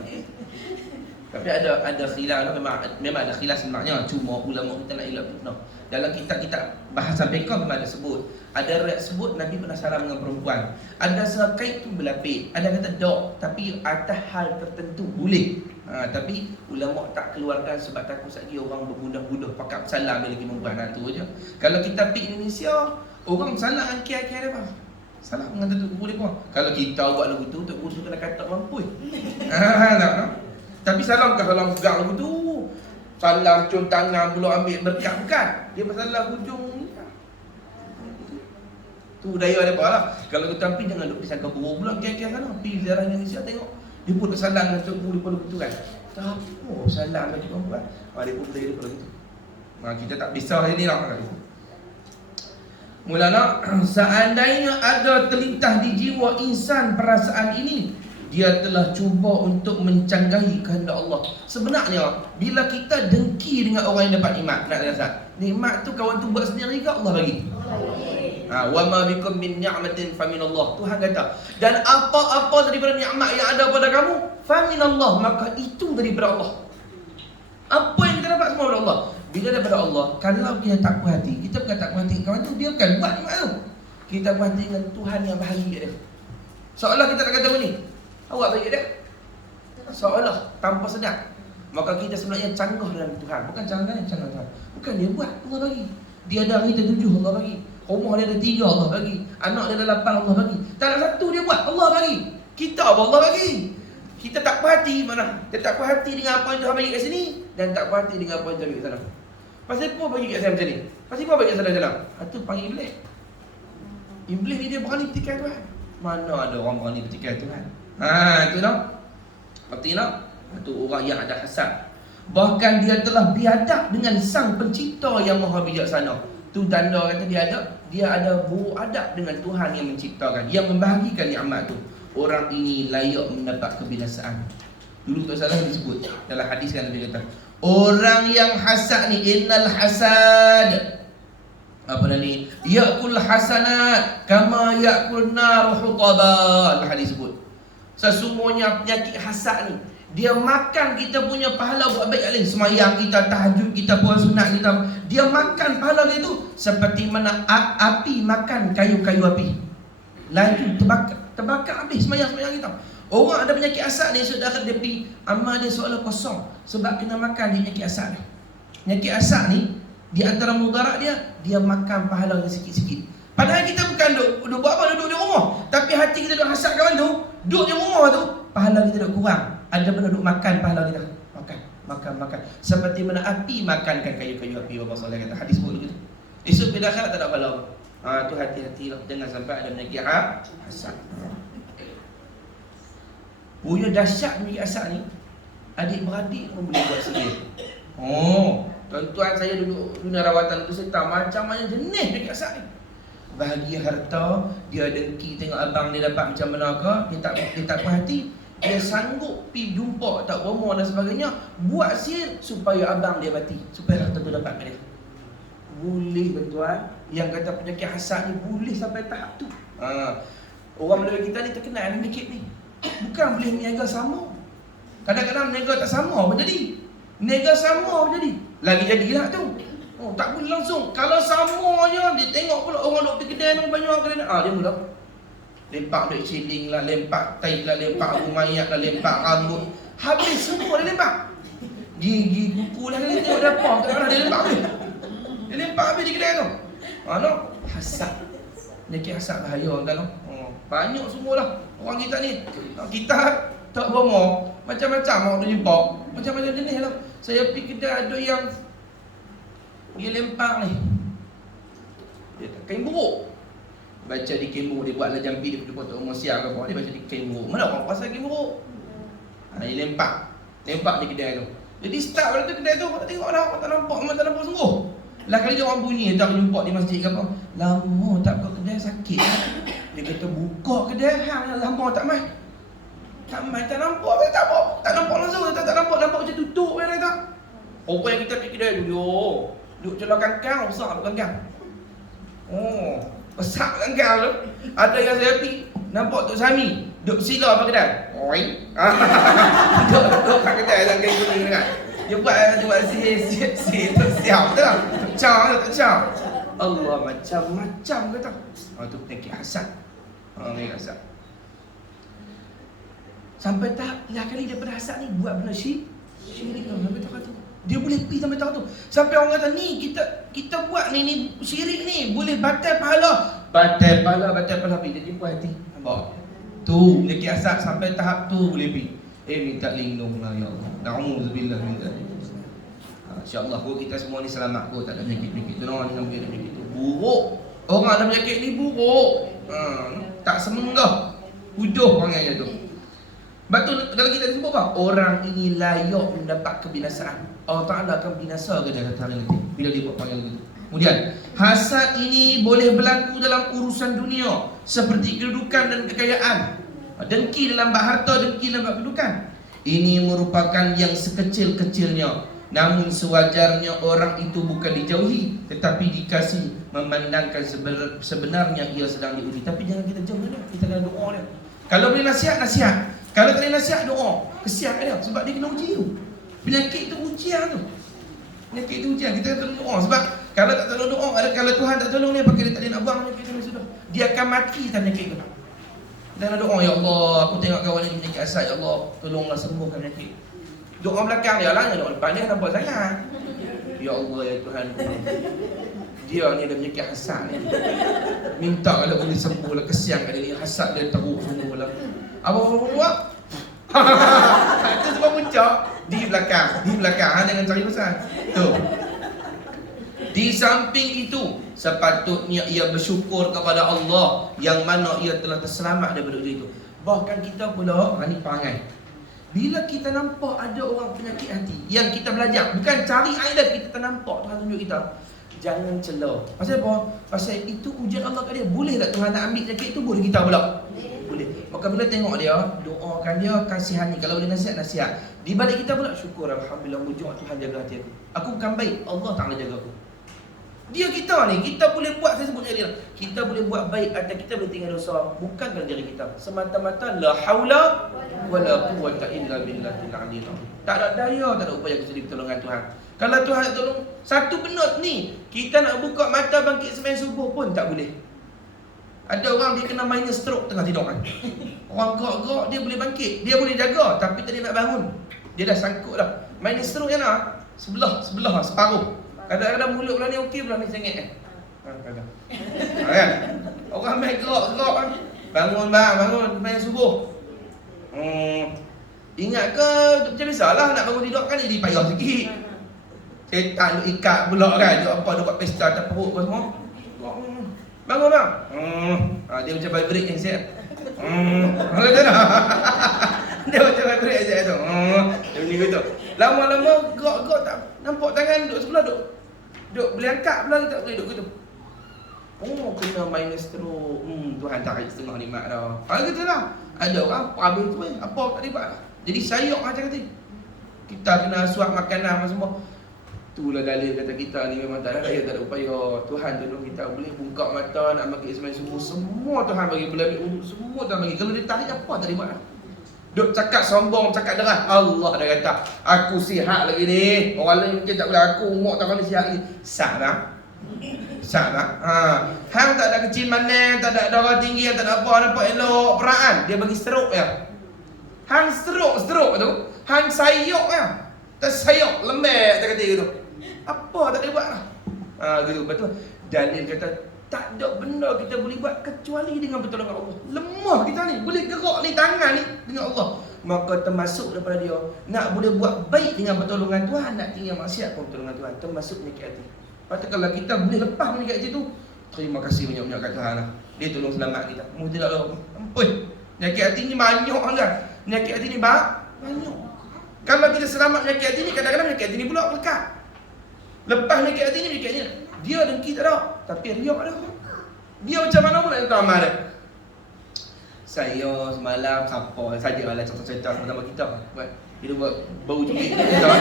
Tapi ada khilaf memang ada khilaf sebenarnya. Cuma ulama kita nak elak fitnah. Dalam kitab-kitab bahasa fiqh memang ada sebut. Ada riwayat sebut Nabi pernah salam dengan perempuan. Ada sekait tu berlapis. Ada kata dok, tapi atas hal tertentu boleh. Tapi ulama tak keluarkan sebab takut lagi orang berbudah-budah pakat salam dia lagi perempuan. Tu aja. Kalau kita pergi Indonesia, orang salam dengan kiai-kiai apa? Salam dengan Tok Guru dia pun. Kalau kita buat lagu tu, Tok Guru tu kena kata mampu. Tak. Tapi salam ke salam pegang lagu tu. Salam cium tangan belum ambil berkat bukan. Dia masalah hujung ni. Tu budaya dia apa lah. Kalau kita pergi jangan duduk disangka buruk pula kiai-kiai sana. Pergi ziarah Indonesia tengok. Dia pun nak salam dengan Tok Guru dia begitu kan. Tak apa salam bagi perempuan. Dia pun budaya dia pun begitu. Kita tak bisa ini lah. Mulanya seandainya ada terlintas di jiwa insan perasaan ini, dia telah cuba untuk mencanggahi kehendak Allah. Sebenarnya bila kita dengki dengan orang yang dapat nikmat, nak rasa nikmat tu kawan tu buat sendiri ke Allah bagi? Wa ma bikum min ni'matin fa min Allah. Tuhan kata, dan apa-apa daripada nikmat yang ada pada kamu, fa min Allah, maka itu daripada Allah. Apa yang kita dapat semua daripada Allah. Bila daripada Allah, kalau kita tak puas hati, kita bukan tak puas hati kawan tu, dia bukan buat nikmat tu. Kita puas hati dengan Tuhan yang bahagia dia. Seolah kita tak kata apa ni, awak bagi dia. Seolah tanpa sedar. Maka kita sebenarnya canggah dalam Tuhan. Bukan canggah Tuhan. Bukan dia buat, Allah bagi. Dia ada hari ter-7 Allah bagi. Rumah dia ada 3 Allah bagi. Anak dia ada 8 Allah bagi. Tak ada satu dia buat, Allah bagi. Kita apa Allah bagi. Kita tak puas hati mana? Kita tak puas hati dengan apa yang Tuhan bagi kat sini dan tak puas hati dengan apa yang Tuhan bagi kat sana. Pasal apa bagi kat saya macam ni? Pasal apa bagi kat sana jalan? Itu panggil iblis. Iblis ni dia berani petikai Tuhan. Mana ada orang berani petikai Tuhan? Itu dah. Berarti tak? Itu orang yang ada hasad. Bahkan dia telah biadab dengan sang pencipta yang maha bijaksana. Tu tanda kata dia ada buruk adab dengan Tuhan yang menciptakan, yang membahagikan nikmat tu. Orang ini layak mendapat kebinasaan. Dulu tak salah disebut dalam hadis kan dia kata, orang yang hasad ni innal hasad apa ni? Ya'kul hasanat kama ya'kul nar hutaba. Hadis sebut. Sesungguhnya penyakit hasad ni, dia makan kita punya pahala buat baik lain. Semayang kita, tahajud kita, puasa sunat kita, dia makan pahala dia tu seperti mana api makan kayu-kayu api. Laju terbakar habis semayang kita. Orang ada penyakit hasad ni, saudara dia pergi amal dia seolah kosong sebab kena makan dia penyakit hasad ni. Penyakit hasad ni di antara mudarat dia makan pahala dia sikit-sikit. Padahal kita bukan duduk buat apa, duduk di rumah, tapi hati kita duduk hasad kawan tu, duduk di rumah tu, pahala kita duduk kurang. Ada benda duduk makan pahala kita. Makan. Seperti mana api makankan kayu-kayu api. Bapak Saleh kata, hadis sebut begitu. Esok bila akhirat tak ada pahala. Tu hati-hati lah, jangan sampai ada penyakit hasad. Punya dahsyat penyakit hasad ni, adik-beradik pun boleh buat sendiri. Tuan-tuan saya duduk dunia rawatan tu, saya tahu macam-macam jenis penyakit hasad ni. Bahagia harta, dia dengki tengok abang dia dapat macam mana ke, dia tak puas hati. dia sanggup pergi jumpa tak Romo dan sebagainya, buat sihir supaya abang dia mati, supaya harta tu dapat ke dia. Boleh tuan, yang kata penyakit hasad ni boleh sampai tahap tu. Orang Melayu kita ni terkenal dengan penyakit ni. Bukan boleh niaga sama. Kadang-kadang niaga tak sama pun jadi. Niaga sama pun jadi. Lagi jadilah tu. Tak boleh langsung. Kalau sama je, dia tengok pula orang duk pergi kedai ni banyak kedai. Dia mula lempak duit shilling lah, lempak taib lah, lempak mayat lah, lempak rambut. Habis semua dia lempak. Gigi, kuku lah, dia tengok dapur, tak pernah dia lempak habis. Dia lempak habis di kedai tu. No? Hasad. Penyakit hasad bahaya kan. Banyak semualah orang kita ni. Kita tak bomo, macam-macam orang tu jumpa. Macam-macam jenis lah. Saya pergi kedai ada yang dia lempak ni. Dia tak kain buruk. Baca di kain buruk, dia buatlah jampi, dia potong umur siang ke apa, dia baca di kain buruk. Mana orang pasal kain buruk? Dia lempak. Lempak di kedai tu. Jadi start pada tu kedai tu, orang tak tengok dah, orang tak nampak sungguh. Lah kali dia orang bunyi, tak jumpa di masjid ke apa. Lama tak buka kedai, sakit. Dia kata buka kedai, hang lama tak mai. Tak mai, tak nampak, tak nampak langsung, tak nampak macam tutup kan tak. Orang yang kita pergi kedai dulu, duduk celah kangkang, besar duduk kangkang. Besar kangkang tu. Ada yang saya pergi, nampak Tok Sami duduk sila apa kedai. Duduk kat kedai dalam kain kuning kan. Dia buat sihir siap tu lah. Tak cam. Allah macam-macam kata. Tu penyakit hasad. Penyakit hasad. Sampai tahap lah kali daripada hasad ni buat benda syirik sampai tahap tu. Dia boleh pergi sampai tahap tu. Sampai orang kata ni kita buat ni syirik ni boleh batal pahala. Batal pahala pergi dia jumpa hati. Nampak? Tu penyakit hasad sampai tahap tu boleh pergi. Minta lindunglah ya Allah. Na'udzubillah min dzalik. InsyaAllah kita semua ni selamat kot, tak ada penyakit-penyakit tu. Orang dengan penyakit tu buruk. Orang ada penyakit ni buruk. Tak semenggah. Uduh orangnya tu. Sebab tu dalam kita disebut apa? Orang ini layak mendapat kebinasaan. Allah Ta'ala akan binasa ke dia kata nanti bila dia buat panggil gitu. Kemudian hasad ini boleh berlaku dalam urusan dunia seperti kedudukan dan kekayaan. Dengki dalam bab harta, dengki dalam bab kedudukan. Ini merupakan yang sekecil-kecilnya. Namun sewajarnya orang itu bukan dijauhi, tetapi dikasih memandangkan sebenarnya ia sedang diuji. Tapi jangan kita jauh dia, kita kena doa dia. Kalau boleh nasihat. Kalau tak boleh nasihat, doa. Kesian dia, sebab dia kena uji tu. Penyakit tu ujian tu. Penyakit tu ujian, kita kena doa. Sebab kalau tak tolong doa, kalau Tuhan tak tolong dia, pakai dia tak boleh nak buang penyakit tu sudah. Dia akan mati tak penyakit tu. Dan doa, ya Allah, aku tengok kawan ni penyakit hasad, ya Allah, tolonglah sembuhkan penyakit. Doa belakang dia lah, doa depan dia nampak sangat. Ya Allah, ya Tuhan, dia ni ada penyakit hasad ni. Minta kalau boleh sembuh lah, kesian kat dia ni, hasad dia teruk semua lah. Apa buat? Itu sebab puncak di belakang, jangan cari pasal. Tu. Di samping itu, sepatutnya ia bersyukur kepada Allah yang mana ia telah terselamat daripada ujian itu. Bahkan kita pula, ni perangai. Bila kita nampak ada orang penyakit hati yang kita belajar, bukan cari air dah, kita ternampak Tuhan tunjuk kita, jangan celah. Pasal apa? Pasal itu ujian Allah kat dia. Boleh tak Tuhan nak ambil penyakit itu? Boleh kita pula. Boleh. Maka bila tengok dia, doakan dia, kasihani. Kalau boleh nasihat. Di balik kita pula, syukur Alhamdulillah, wujud Tuhan jaga hati aku. Aku bukan baik, Allah Ta'ala jaga aku. Dia kita ni, kita boleh buat, saya sebutnya dia, kita boleh buat baik atau kita boleh tinggal dosa, bukan kerana diri kita. Semata-mata la haula wala quwwata illa billahil aliyyil azim. Tak ada daya, tak ada upaya kecuali pertolongan Tuhan. Kalau Tuhan nak tolong satu penut ni, kita nak buka mata bangkit sembahyang subuh pun tak boleh. Ada orang dia kena minus stroke tengah tidur kan. Orang gerak-gerak dia boleh bangkit, dia boleh jaga, tapi tadi nak bangun, dia dah sangkut dah. Minus stroke je nak sebelah separuh. Kadang-kadang mulut belah ni okey, belah ni sengit kadang. Kan? Orang main gerak-gerak kan. Bangun main subuh. Ingat ke macam biasalah nak bangun tidur kan jadi payah sikit. Setan duk ikat pula kan. Duk apa duk buat pesta atas perut apa semua. Bangun bang. Dia macam vibrate yang siap. Kata dah. Dia macam vibrate yang siap tu. Dia bunyi gitu. Lama-lama gerak-gerak tak nampak tangan duk sebelah duk boleh angkat belah tak boleh duk gitu. Kena minus teruk. Tuhan tak bagi setengah nikmat dah. Gitu lah. Ada orang habis tu apa tak boleh buat. Jadi sayok macam kata. Kita kena suap makanan semua. Itulah dalil kata kita ni memang tak ada raya, tak ada upaya. Tuhan tolong kita boleh buka mata nak bagi sembahyang subuh. Semua Tuhan bagi, boleh ambil wuduk, semua Tuhan bagi. Kalau dia tarik apa tak boleh buat. Duk cakap sombong, cakap deras. Allah dah kata, aku sihat lagi ni. Orang lain mungkin tak boleh, aku umur tak boleh sihat lagi. Sah tak? Sah tak? Hang tak ada kecil mana, tak ada darah tinggi, tak ada apa, nampak elok peraan. Dia bagi stroke ya. Hang stroke tu, hang sayok ya. Tak sayok, lembek tak kata gitu. Apa tak boleh buat lah. Gitu, betul. Dalil kata, tak ada benda kita boleh buat kecuali dengan pertolongan Allah. Lemah kita ni, boleh gerak ni tangan ni dengan Allah. Maka termasuk daripada dia, nak boleh buat baik dengan pertolongan Tuhan, nak tinggal maksiat pun pertolongan Tuhan. Termasuk penyakit hati. Lepas tu kalau kita boleh lepas penyakit hati tu, terima kasih banyak-banyak kat Tuhan lah. Dia tolong selamat kita. Mesti tak tahu. Ampun, penyakit hati ni banyak lah. Penyakit hati ni banyak. Kalau kita selamat penyakit hati ni, kadang-kadang penyakit hati ni pula lekat. Lepas penyakit hati ni, penyakit hati ni. Dia dengki tak ada, tapi riak ada. Dia macam mana pun nak minta amal dia. Saya semalam siapa sajalah cerita-cerita sama-sama kita. Kita buat bau cubit kita.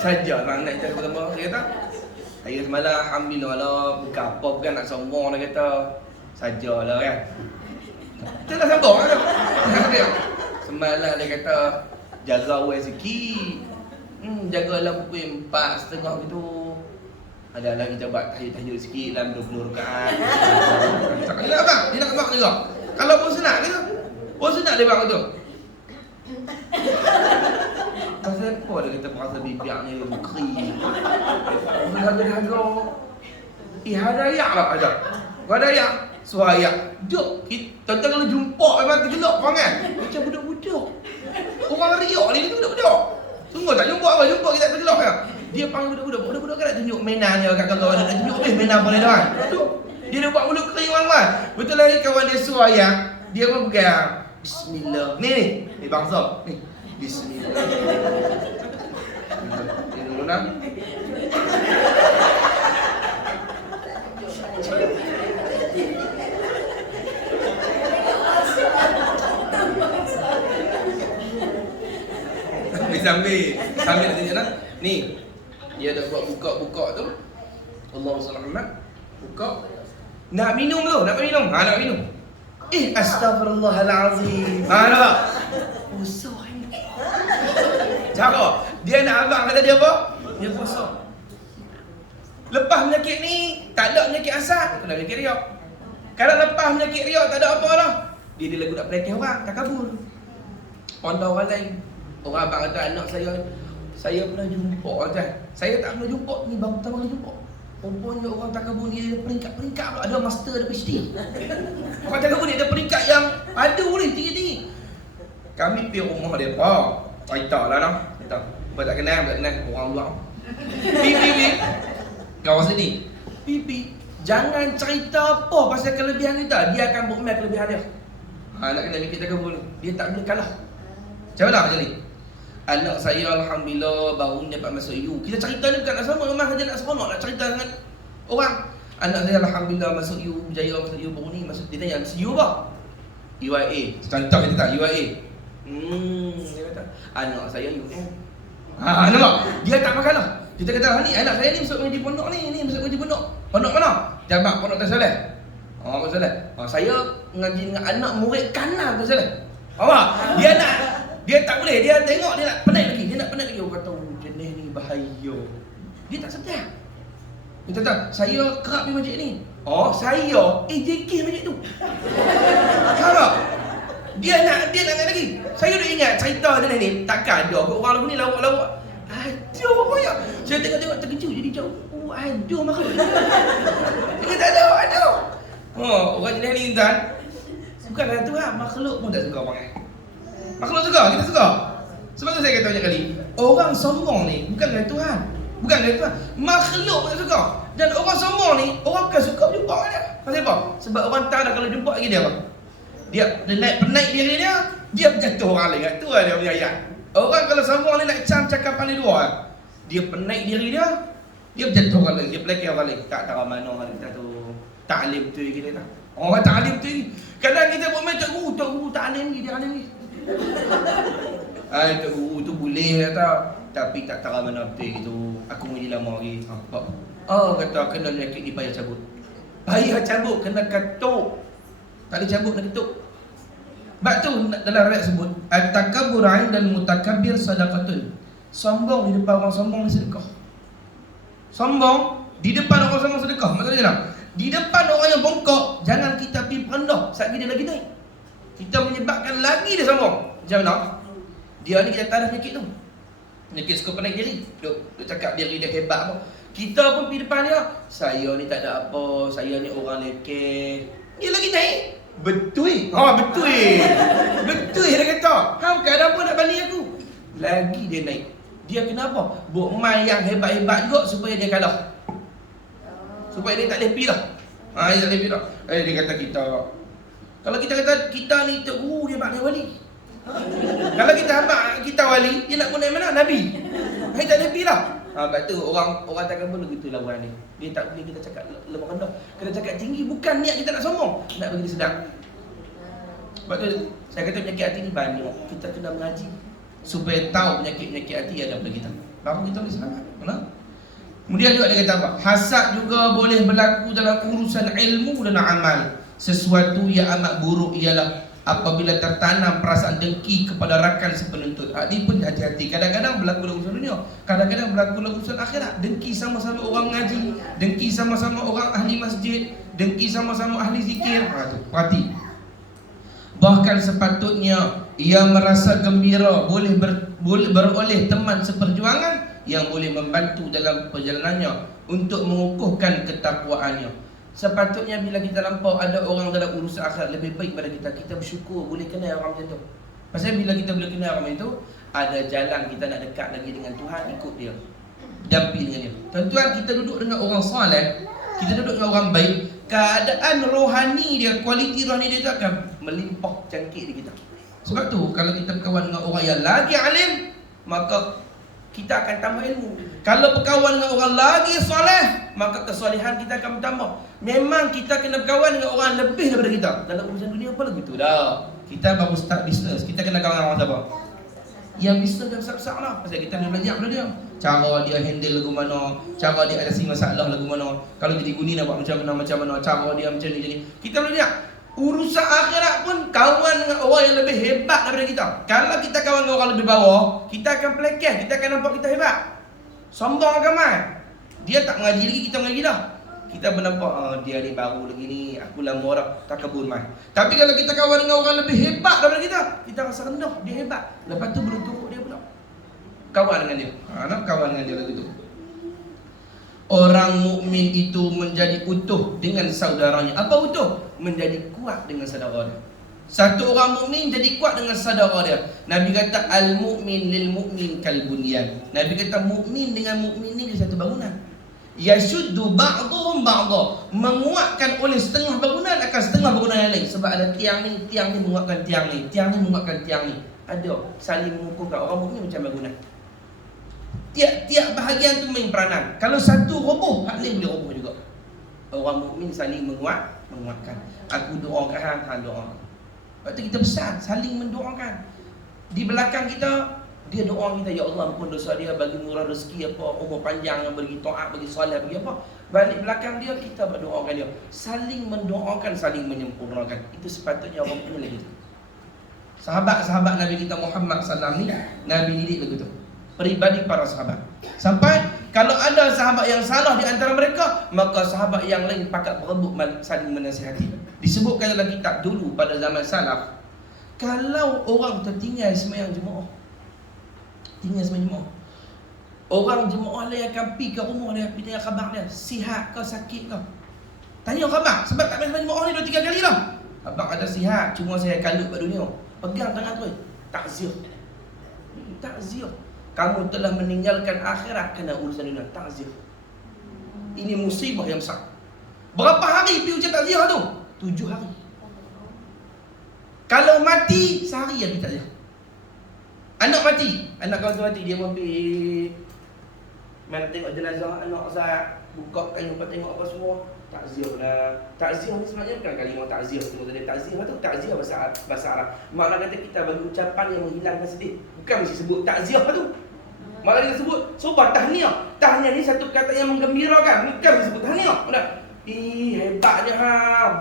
Sajalah nak cerita sama-sama. Dia kata, saya semalam alhamdulillah lah, bukan apa, bukan nak sombong dia kata. Sajalah kan. Kita dah sombong kan. Semalam dia kata, jaga awal sikit. Jagalah pukul 4:30 gitu. Adalah kita buat tahajud sikit dalam 20 rakaat. Dia nak abang, dia nak abang juga. Kalau pun senang ke tu? Pun senang dia bang tu. Pasal apa dia kata perasa bibir ni kering. Dahaga-dahaga. Hadayak lah ada. Hadayak. Suhayak. Jom, kita kalau jumpa memang tergelak pangan. Macam budak-budak. Orang riak ni kita budak-budak. Sungguh tak jumpa apa, jumpa kita tergelak kan. Dia panggil budak-budak, budak-budak kan nak tunjuk mainan dia kat kawan dia, nak tunjuk mainan boleh dah kan. Dia dah buat mulut kering orang. Betul lagi kawan dia suhayak, dia pun pegang bismillah. Ni bangsa. Ni. Bismillah. Dia dulu nak. Sambil nak tunjuk nak. Ni. Dia dah buat buka-buka tu. Allahumma salli Muhammad. Buka. Nak minum tu, nak minum. Nak minum. Astaghfirullahalazim. Nampak? Puasa ni. Cara dia nak abang kata dia apa? Dia puasa. Lepas penyakit ni, tak ada penyakit asal, kena penyakit riak. Kalau lepas penyakit riak tak ada apa dah. Dia lagu nak pelekeh orang, tak kabur. Pandang orang lain. Orang abang kata anak saya pernah jumpa kan. Saya tak pernah jumpa, ni baru pertama kali jumpa. Rupanya orang takabur ni ada peringkat-peringkat pula. Ada master, ada PhD. Orang takabur ni ada peringkat yang ada ni, tinggi-tinggi. Kami pergi rumah dia, cerita lah noh. Cerita. Buat tak kenal, orang luar. Pipi. Kawan sini. Pipi. Jangan cerita apa pasal kelebihan kita. Dia akan berumah kelebihan dia. Nak kena mikir takabur ni. Dia tak boleh kalah. Macam mana macam ni? Anak saya alhamdulillah baru dapat masuk U. Kita cerita ni bukan nak sama, memang saja nak seronok nak cerita dengan orang. Anak saya alhamdulillah masuk U, berjaya masuk U baru ni, masuk dia tanya masuk U apa? UIA. Contoh kita tak UIA. Dia kata anak saya UN. Nampak? Dia tak makan lah. Kita kata ni anak saya ni masuk mengaji pondok ni masuk mengaji pondok. Pondok mana? Jamak Pondok Tan Soleh. Pondok Soleh. Saya mengaji dengan anak murid kanan Tan Soleh. Apa? Dia tak boleh, dia tengok dia nak penat lagi. Orang kata, jenis ni bahaya. Dia tak setia. Dia kata, saya kerap pergi masjid ni. Saya JK masjid tu. Faham tak? Dia nak lagi. Saya dah ingat cerita dia ni, takkan ada orang lagu ni lawak-lawak. Aduh, apa ya? Saya tengok terkejut jadi jauh. Aduh, makhluk. Dia tak ada. Orang jenis ni tuan. Bukan kata Tuhan, makhluk pun tak suka pakai. Makhluk suka, kita suka. Sebab tu saya kata banyak kali, orang sombong ni bukan dari Tuhan. Makhluk pun tak suka. Dan orang sombong ni, orang bukan suka jumpa dengan dia. Pasal apa? Sebab orang tahu dah kalau jumpa lagi dia apa? Dia naik penaik diri dia berjatuh orang lain. Itu lah dia punya ayat. Orang kalau sombong ni nak cakapan ni dua. Dia penaik diri dia berjatuh orang lain. Dia pelakir orang lain. Tak tahu mana orang kita tu. Taklim tu kita tak. Orang tak alim tu ni. Kadang kita buat macam Tok Guru tak alim ni, dia alim ni. Tok Guru tu boleh kata, tapi tak tahu mana betul gitu. Aku mengaji lama lagi. Kata kena penyakit ni payah cabut. Payah cabut kena ketuk. Tak boleh cabut kena ketuk. Sebab tu dalam riwayat sebut at-takabbur 'indal mutakabbir sadaqatun. Sombong di depan orang sombong ni sedekah. Sombong di depan orang sombong sedekah. Maksudnya tak? Di depan orang yang bongkok, jangan kita pergi rendah saat dia lagi naik. Kita menyebabkan lagi dia sombong. Macam mana? Dia ni kita tak ada penyakit tu. Penyakit suka pandai diri. Duk cakap diri dia hebat apa. Kita pun pergi depan dia, saya ni tak ada apa, saya ni orang lekeh. Dia lagi naik. Betul. Betul. Betul dia kata. Bukan ada apa nak balik aku. Lagi dia naik. Dia kenapa? Buat main yang hebat-hebat juga supaya dia kalah. Supaya dia tak lepi lah. Dia tak lepi lah. Dia kata kita. Kalau kita kata kita ni Tok Guru, dia maknanya wali. Kalau kita habaq kita wali, dia nak guna mana? Nabi. Dia tak lepi lah. Sebab tu orang takkan pun begitu lawan ni. Dia tak boleh kita cakap lemah rendah. Kita cakap tinggi bukan niat kita nak sombong, nak bagi dia sedap. Sebab tu saya kata penyakit hati ni banyak. Kita kena mengaji supaya tahu penyakit-penyakit hati ada pada kita. Baru kita boleh selamat. Mana? Kemudian juga dia kata apa? Hasad juga boleh berlaku dalam urusan ilmu dan amal. Sesuatu yang amat buruk ialah apabila tertanam perasaan dengki kepada rakan sepenuntut. Ini pun hati-hati. Kadang-kadang berlaku dalam urusan dunia, kadang-kadang berlaku dalam urusan akhirat. Dengki sama-sama orang mengaji, dengki sama-sama orang ahli masjid, dengki sama-sama ahli zikir. Perhati. Bahkan sepatutnya ia merasa gembira boleh beroleh teman seperjuangan yang boleh membantu dalam perjalanannya untuk mengukuhkan ketakwaannya. Sepatutnya bila kita nampak ada orang dalam urusan akhirat lebih baik pada kita, kita bersyukur boleh kenal orang macam tu. Pasal bila kita boleh kenal orang macam tu, ada jalan kita nak dekat lagi dengan Tuhan, ikut dia, damping dengan dia. Tuan-tuan, kita duduk dengan orang soleh, kita duduk dengan orang baik, keadaan rohani dia, kualiti rohani dia tu akan melimpah cangkit di kita. Sebab tu kalau kita berkawan dengan orang yang lagi alim, maka kita akan tambah ilmu. Kalau berkawan dengan orang lagi soleh, maka kesolehan kita akan bertambah. Memang kita kena berkawan dengan orang lebih daripada kita. Dalam urusan dunia apa lagi tu dah. Kita baru start bisnes, kita kena kawan dengan orang siapa? Yang bisnes dah besar-besar lah. Pasal kita kena belajar pada dia. Cara dia handle lagu mana, cara dia atasi masalah lagu mana. Kalau jadi guni nak buat macam mana, cara dia macam ni. Kita belajar. Urusan akhirat pun kawan dengan orang yang lebih hebat daripada kita. Kalau kita kawan dengan orang lebih bawah, kita akan pelekeh, kita akan nampak kita hebat. Sombong akan mai. Dia tak mengaji lagi, kita mengaji dah. Kita bernampak dia ni baru lagi ni, aku lama dah, tak kabur mai. Tapi kalau kita kawan dengan orang lebih hebat daripada kita rasa rendah, dia hebat. Lepas tu belum turut dia pula. Kawan dengan dia. Nak kawan dengan dia lagi tu. Orang mukmin itu menjadi utuh dengan saudaranya. Apa utuh? Menjadi kuat dengan saudara dia. Satu orang mukmin jadi kuat dengan saudara dia. Nabi kata al-mu'min lil mu'min kal bunyan. Nabi kata mukmin dengan mukmin ni dia satu bangunan. Yashuddu ba'dhum ba'dha. Menguatkan oleh setengah bangunan akan setengah bangunan yang lain. Sebab ada tiang ni menguatkan tiang ni, tiang ni menguatkan tiang ni. Ada saling mengukuhkan. Orang mukmin macam bangunan. Tiap-tiap bahagian tu main peranan. Kalau satu roboh, hak lain boleh roboh juga. Orang mukmin saling menguatkan. Aku doakan hang doa. Lepas tu kita besar saling mendoakan. Di belakang kita, dia doa kita, ya Allah ampun dosa dia, bagi murah rezeki apa, umur panjang, bagi taat, bagi solat, bagi apa. Balik belakang dia, kita berdoakan dia. Saling mendoakan, saling menyempurnakan. Itu sepatutnya orang mukmin lagi tu. Sahabat-sahabat Nabi kita Muhammad SAW ni, Nabi didik lagu tu. Peribadi para sahabat. Sampai kalau ada sahabat yang salah di antara mereka, maka sahabat yang lain pakat berebut saling menasihati. Disebutkan dalam kitab dulu pada zaman salaf, kalau orang tertinggal sembahyang jemaah, orang jemaah lain akan pergi ke rumah dia, pergi tanya khabar dia, sihat ke sakit ke. Tanya khabar, sebab tak main jemaah ni 2-3 kali dah. Abang kata sihat, cuma saya kalut pada dunia. Pegang tangan tu, takziah. Kamu telah meninggalkan akhirat kerana urusan dunia. Takziah. Ini musibah yang besar. Berapa hari pergi ucap takziah tu? 7 hari. Kalau mati, sehari yang pergi takziah. Anak mati, anak kawan tu mati, dia pun pergi mana tengok jenazah anak saya, buka kain, tengok apa semua. Takziah lah. Takziah ni sebenarnya bukan kalimah takziah semua tadi. Takziah tu takziah bahasa Arab. Makna kata kita bagi ucapan yang menghilangkan sedih. Bukan mesti sebut takziah tu. Malah dia sebut sebab tahniah. Tahniah ni satu kata yang menggembirakan. Bukan disebut tahniah. Udah. Hebatnya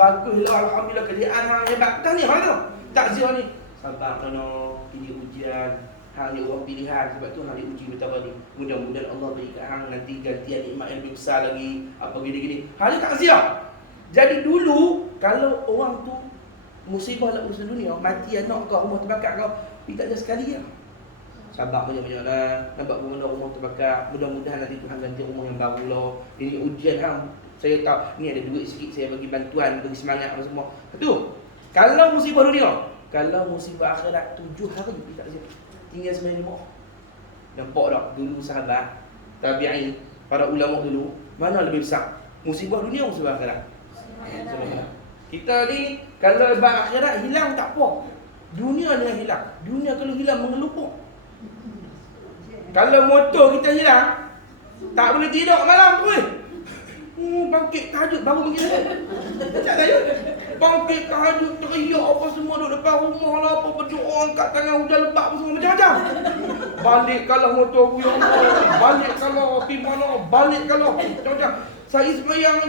baguslah alhamdulillah kerjaan hebat. Tahniah tu. Takziah ni sabar kena ini ujian. Hang ni orang pilihan sebab tu hang diuji bertambah ni. Mudah-mudahan Allah beri kat hang nanti gantian nikmat yang lebih besar lagi. Apa gini-gini. Hal ni takziah. Jadi dulu kalau orang tu musibah lah urusan dunia, mati anak kau, rumah terbakar kau, minta je sekali lah. Sabar banyak-banyak lah. Nampak benda rumah terbakar. Mudah-mudahan nanti Tuhan ganti rumah yang baru lah. Ini ujian hang. Saya tahu ni ada duit sikit, saya bagi bantuan, bagi semangat apa semua. Itu. Kalau musibah dunia, kalau musibah akhirat 7 hari minta je. Tinggal sembahyang Jumaat. Nampak tak dulu sahabat tabi'in, para ulama dulu, mana lebih besar? Musibah dunia, musibah akhirat? Kita ni kalau bab akhirat hilang tak apa. Dunia ni yang hilang. Dunia kalau hilang mengelupuk. Kalau motor kita hilang, tak boleh tidur malam tu. Bangkit tahajud baru bangkit tahajud. Tak tahajud. Bangkit tahajud teriak apa semua duduk depan rumah lah, apa berdoa angkat tangan hujan lebat apa semua macam-macam. Balik kalau motor aku ya Allah. Balik kalau pergi mana, balik kalau macam-macam. Saya sembahyang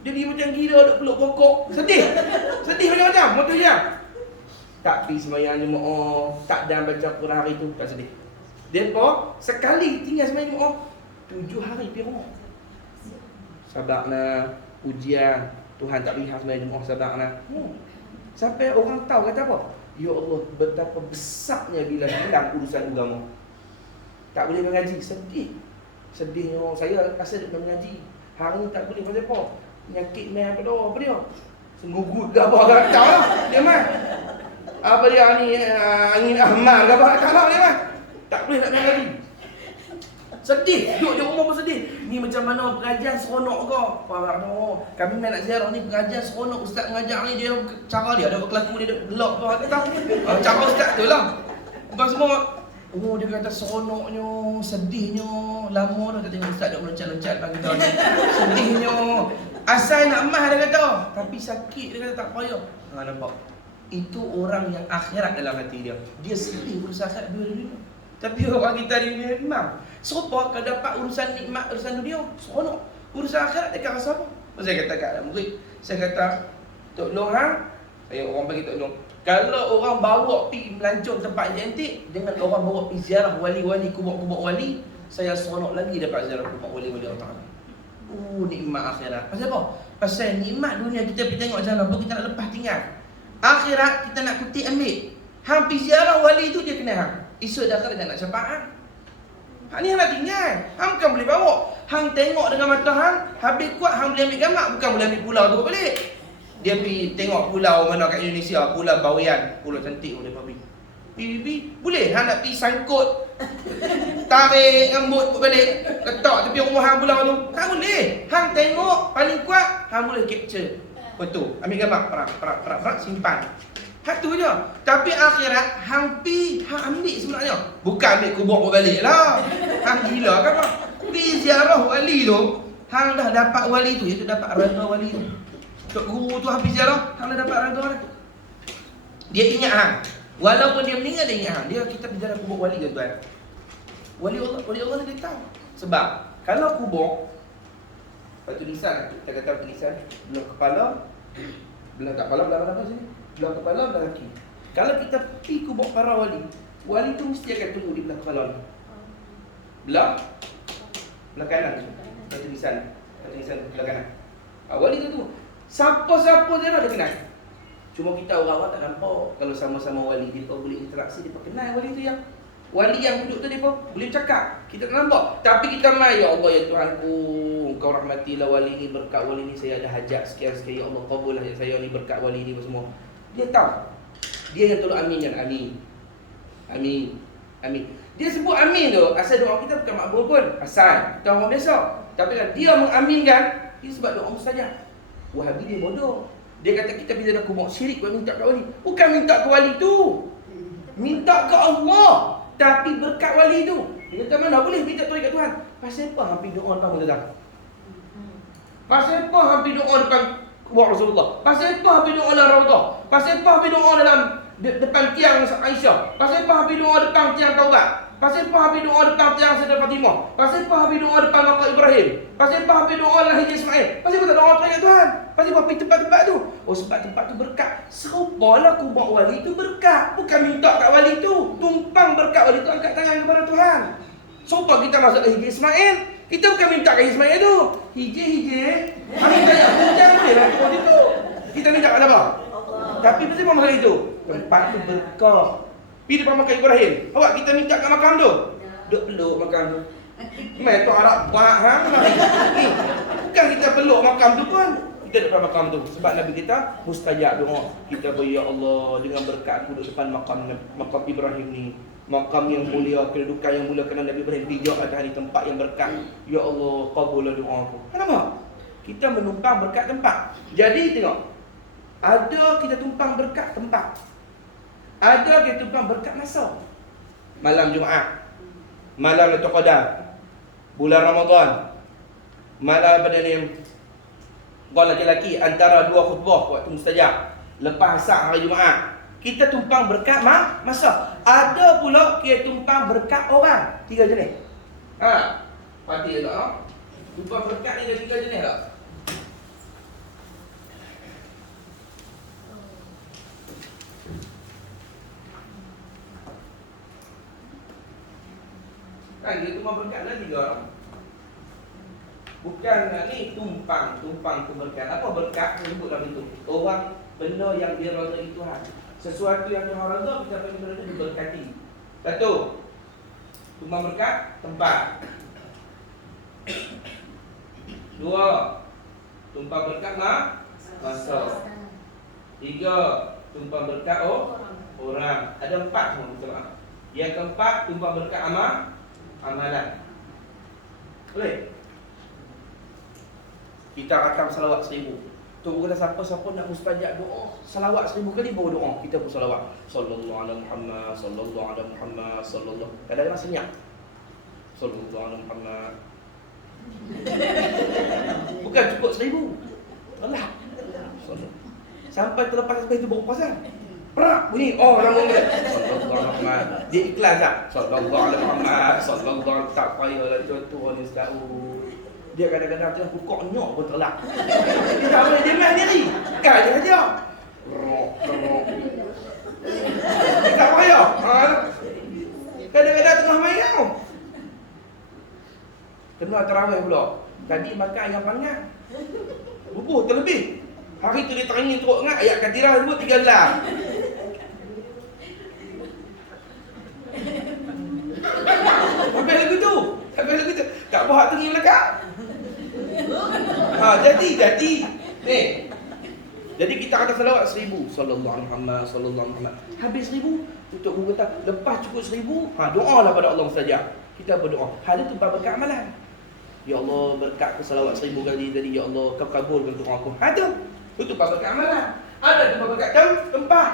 jadi macam gila duk peluk pokok. Sedih. Sedih macam-macam motor hilang. Tak pergi sembahyang Jumaat, tak dan baca Quran hari tu, tak sedih. Depa sekali tinggal sembahyang Jumaat 7 hari pergi rumah. Sabarlah ujian Tuhan tak lihat sembahyang Jumaat, sabarlah. Sampai orang tahu kata apa? Ya Allah, betapa besarnya bila hilang urusan agama. Tak boleh mengaji, sedih. Sedihnya saya rasa dia mengaji. Hari ni tak boleh pasal apa? Penyakit ni apa dia? Senggugut ke apa tak tahu lah. Dia mah. Apa dia ni angin ahmar ke apa tak tahu dia mah. Tak boleh nak mengaji. Sedih, duduk di rumah pun sedih. Ni macam mana pengajian seronok ke? Kami main nak ziarah ni pengajian seronok. Ustaz mengajar ni dia cara dia ada berkelaku, dia ada gelap ke tak tahu. Cara ustaz tu lah. Bukan semua. Dia kata seronoknya, sedihnya. Lama dah kita tengok ustaz duk meloncat-loncat depan kita ni. Sedihnya. Asal nak mah dia kata. Tapi sakit dia kata tak payah. Nampak? Itu orang yang akhirat dalam hati dia. Dia sedih urusan akhirat dunia. Tapi orang kita ni memang serupa kalau dapat urusan nikmat, urusan dunia, seronok. Urusan akhirat dekat rasa apa? Saya kata kat dalam murid, saya kata, Tok Long saya orang bagi Tok Long. Kalau orang bawa pergi melancong tempat cantik dengan orang bawa pergi ziarah wali-wali, kubur-kubur wali, saya seronok lagi dapat ziarah kubur wali-wali Allah Ta'ala. Nikmat akhirat. Pasal apa? Pasal nikmat dunia kita pergi tengok jalan apa, kita nak lepas tinggal. Akhirat kita nak kutip ambil. Hang pergi ziarah wali tu dia kena hang. Esok dah tak nak syafaat. Hang ni hang nak tinggal. Hang bukan boleh bawa. Hang tengok dengan mata hang, habis kuat hang boleh ambil gambar, bukan boleh ambil pulau tu balik. Dia pergi tengok pulau mana kat Indonesia, Pulau Bawean, pulau cantik boleh pergi. Pergi boleh hang nak pergi sangkut. Tarik rambut balik, letak tepi rumah hang pulau tu. Hang boleh. Hang tengok paling kuat, hang boleh capture. Foto, ambil gambar, perak, simpan. Hak tu je. Tapi akhirat hang pi hang ambil sebenarnya. Bukan ambil kubur balik lah. Hang gila ke apa? Pi ziarah wali tu, hang dah dapat wali tu, iaitu dapat redha wali tu. Tok guru tu habis ziarah, hang dah dapat redha dah. Dia ingat hang. Walaupun dia meninggal dia ingat hang. Dia kita berjalan kubur wali tuan. Wali Allah dia tahu. Sebab kalau kubur batu nisan, kita kata batu nisan, belah kepala, belah tak kepala, belah mana sini? Belah kepala, belah kaki. Kalau kita pergi kubur para wali, wali tu mesti akan tunggu di belah kepala ni. Belah kanan tu. Batu nisan belah kanan. Wali tu siapa-siapa dia dah kenal. Cuma kita orang-orang tak nampak. Kalau sama-sama wali, dia boleh interaksi, dia kenal wali tu yang wali yang duduk tu dia boleh cakap. Kita tak nampak. Tapi kita mai, ya Allah ya Tuhanku, Engkau rahmatilah wali ni, berkat wali ni saya ada hajat sekian-sekian, ya Allah kabul hajat saya ni berkat wali ni semua. Dia tahu. Dia yang tolong amin kan, amin. Dia sebut amin tu, asal doa kita bukan makbul pun. Asal kita orang biasa. Tapi kan dia mengaminkan, dia sebab doa mustajab. Wahabi dia bodoh. Dia kata kita bila dah kubur syirik buat minta ke wali. Bukan minta ke wali tu. Minta ke Allah. Tapi berkat wali tu. Dia kata mana boleh minta tolong kat Tuhan. Pasal apa hampir doa depan muka tak? Pasal apa habis doa depan kubur Rasulullah? Pasal apa habis doa dalam Raudhah? Pasal apa habis doa dalam depan tiang Aisyah? Pasal apa habis doa depan tiang Taubat? Pasal apa habis doa depan tiang Sayyidah Fatimah? Pasal apa habis doa depan makam Ibrahim? Pasal apa habis doa dalam Hijri Ismail? Pasal apa tak doa kat Tuhan? Pasal apa pergi tempat-tempat tu? Oh, sebab tempat tu berkat. Serupalah kubur wali tu berkat. Bukan minta kat wali tu. Tumpang berkat wali tu, angkat tangan kepada Tuhan. Serupa kita masuk ke Hijri Ismail, kita bukan minta kat Ismail tu. Hijri. Kami tanya, jangan boleh lah tu tu. Kita minta kat apa? Tapi pasal apa masalah itu? Tempat tu berkah. Pergi depan makam Ibrahim. Awak kita minta kat makam tu. Duk peluk makam tu. Mai tu Arab buat hang mari. Ni. Bukan kita peluk makam tu pun. Kita depan makam tu. Sebab Nabi kita mustajab doa. Kita ber ya Allah dengan berkat aku duduk depan makam Ibrahim ni. Makam yang mulia, kedudukan yang mulia kerana Nabi Ibrahim pijak atas di tempat yang berkat. Ya Allah, kabullah doa aku. Kenapa? Kita menumpang berkat tempat. Jadi tengok. Ada kita tumpang berkat tempat. Ada kita tumpang berkat masa. Malam Jumaat, malam Lailatul Qadar, bulan Ramadan, malam pada ni orang lelaki antara dua khutbah waktu mustajab, lepas asar hari Jumaat. Kita tumpang berkat masa. Ada pula kita tumpang berkat orang. 3 jenis. Pasti tak? Tumpang berkat ni ada 3 jenis tak? Kan dia tumpang berkat ada 3 orang. Bukan ni tumpang keberkat. Apa berkat sebut dalam itu? Orang benda yang diridai Tuhan. Sesuatu yang Tuhan redha kita panggil benda itu diberkati. 1. Tumpang berkat tempat. 2. Tumpang berkat masa. 3. Tumpang berkat orang. Ada 4 semua bersama. Yang keempat tumpang berkat amalan. Boleh? Kita rakam salawat 1000. Tu kata siapa-siapa nak mustajab doa, salawat 1000 kali baru doa. Kita pun salawat. Sallallahu alaihi Muhammad, sallallahu alaihi Muhammad, sallallahu. Kadang-kadang senyap. Sallallahu alaihi Muhammad. Bukan cukup 1000. Allah. Sampai terlepas sampai itu baru pasal. Perak bunyi. Oh, lama dia. Sallallahu alaihi Muhammad. Dia ikhlas tak? Sallallahu alaihi Muhammad, sallallahu tak payahlah contoh ni tahu. Dia kadang-kadang tengah pukul nyok pun terlak. Dia tak boleh dia main diri. Kan dia aja. Rok. Dia tak payah. Kadang-kadang tengah main tau. Kena tarawih pula. Tadi makan ayam panggang. Bubuh terlebih. Hari tu dia training teruk ingat ayat katirah sebut 3 gelas. Habis lagu tu. Tak buat tengah belakang. Jadi. Jadi kita kata salawat 1000. Sallallahu alaihi Muhammad, sallallahu alaihi Muhammad. Habis 1000, tutup buku kata, lepas cukup 1000, doalah pada Allah saja. Kita berdoa. Hal itu berkat amalan. Ya Allah, berkat ke salawat 1000 kali tadi, ya Allah, kau kabulkan doa aku. Ada. Tutup berkat amalan. Ada berkat tempat.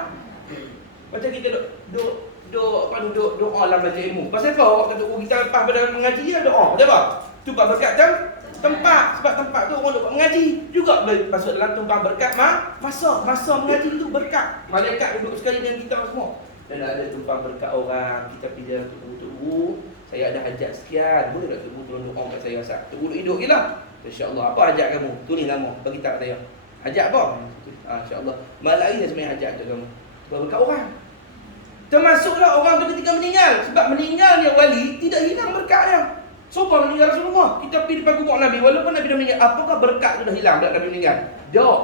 Macam kita duduk doa dalam belajar ilmu. Pasal apa? Waktu kita lepas pada mengaji dia doa. Betul apa? Tu berkat tempat. Sebab tempat tu orang duduk mengaji. Juga boleh masuk dalam tumpang berkat masa mengaji tu berkat. Malaikat duduk sekali dengan kita semua. Dan ada tumpang berkat orang. Kita pergi dalam tubuh. Saya ada hajat sekian. Boleh tak tubuh tolong doa kat saya Ustaz? Tubuh hidup je lah. InsyaAllah. Apa hajat kamu? Tulis nama. Bagi tak saya. Hajat apa? InsyaAllah. Malam lagi saya sebenarnya hajat untuk kamu. Berkat orang. Termasuklah orang tu ketika meninggal. Sebab meninggalnya wali tidak hilang berkatnya. Siapa meninggal Rasulullah? Kita pergi depan kubur Nabi. Walaupun Nabi dah meninggal, apakah berkat tu dah hilang bila Nabi meninggal? Tak.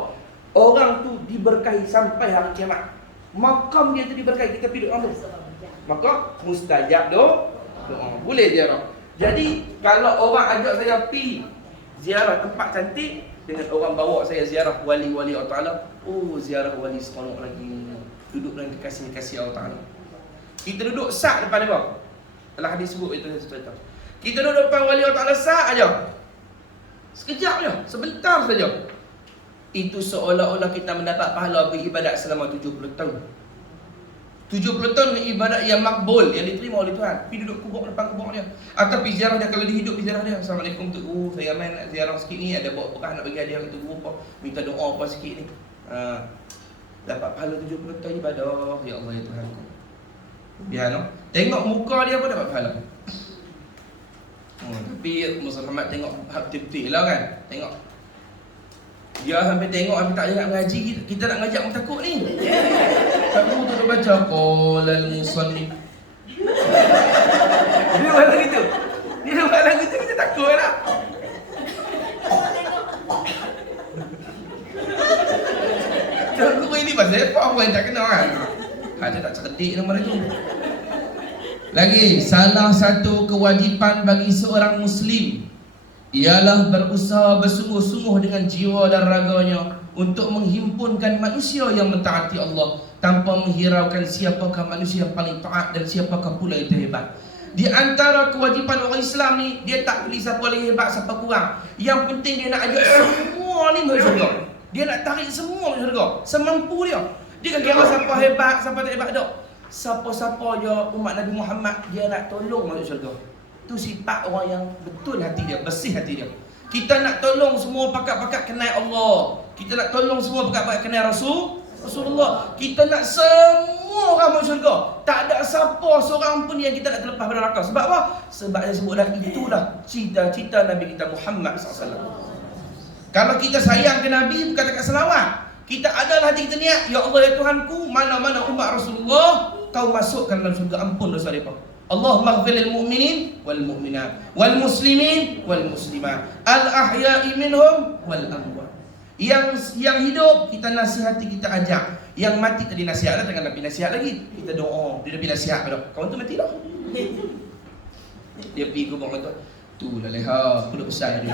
Orang tu diberkahi sampai hari kiamat. Makam dia tu diberkahi. Kita pergi duduk tu. Maka mustajab doa. Boleh ziarah. Jadi kalau orang ajak saya pergi ziarah tempat cantik, dengan orang bawa saya ziarah wali-wali Allah Ta'ala, ziarah wali seronok lagi. Duduk dengan kekasih-kekasih Allah Ta'ala. Kita duduk sak depan dia. Dalam hadis sebut itu cerita. Kita duduk depan wali Allah Ta'ala sak aja. Sekejap je, sebentar saja. Itu seolah-olah kita mendapat pahala beribadat selama 70 tahun. 70 tahun ibadat yang makbul, yang diterima oleh Tuhan. Pergi duduk kubur depan kubur dia. Atau pergi ziarah dia, kalau dia hidup pergi ziarah dia. Assalamualaikum Tok Guru, saya main nak ziarah sikit ni, ada bawa bekah nak bagi hadiah kat Tok Guru apa, minta doa apa sikit ni. Dapat pahala 70 tahun ibadah. Ya Allah ya Tuhan ku. Dia no. Tengok muka dia pun dapat pahala. Tapi Musa Muhammad tengok betul-betul lah kan. Tengok dia sampai tengok, sampai tak nak ngaji. Kita nak ngajak orang takut ni. Kamu tu dah baca qolal musannif. Dia buat lagu tu. Dia buat lagu tu, kita takut lah. Guru ini pasal apa orang tak kenal kan. Ada tak cerdik nama dia tu. Lagi, salah satu kewajipan bagi seorang Muslim ialah berusaha bersungguh-sungguh dengan jiwa dan raganya untuk menghimpunkan manusia yang mentaati Allah tanpa menghiraukan siapakah manusia yang paling taat dan siapakah pula yang terhebat. Di antara kewajipan orang Islam ni, dia tak pilih siapa lagi hebat, siapa kurang. Yang penting dia nak ajak semua ni masuk syurga. Dia nak tarik semua masuk syurga semampu dia. Dia kan kira siapa hebat, siapa tak hebat tak. Siapa-siapa je umat Nabi Muhammad dia nak tolong masuk syurga. Itu sifat orang yang betul hati dia, bersih hati dia. Kita nak tolong semua pakat-pakat kenal Allah. Kita nak tolong semua pakat-pakat kenal Rasulullah. Kita nak semua orang masuk syurga. Tak ada siapa seorang pun yang kita nak terlepas pada neraka. Sebab apa? Sebab yang sebutlah itulah cita-cita Nabi kita Muhammad SAW. Kalau kita sayang ke Nabi, bukan dekat selawat. Kita adalah hati kita niat, ya Allah ya Tuhanku, mana-mana umat Rasulullah kau masukkan dalam syurga, ampun dosa mereka. Allahumma ighfir lil mu'minin wal mu'minat wal muslimin wal muslimat al ahya'i minhum wal amwat. Yang hidup kita nasihati, kita ajak. Yang mati tadi nasihat lah, jangan Nabi nasihat lagi. Kita doa, dia Nabi nasihat pada kau tu mati dah. Dia pergi kubur kata, tu lah leha, aku dah besar dia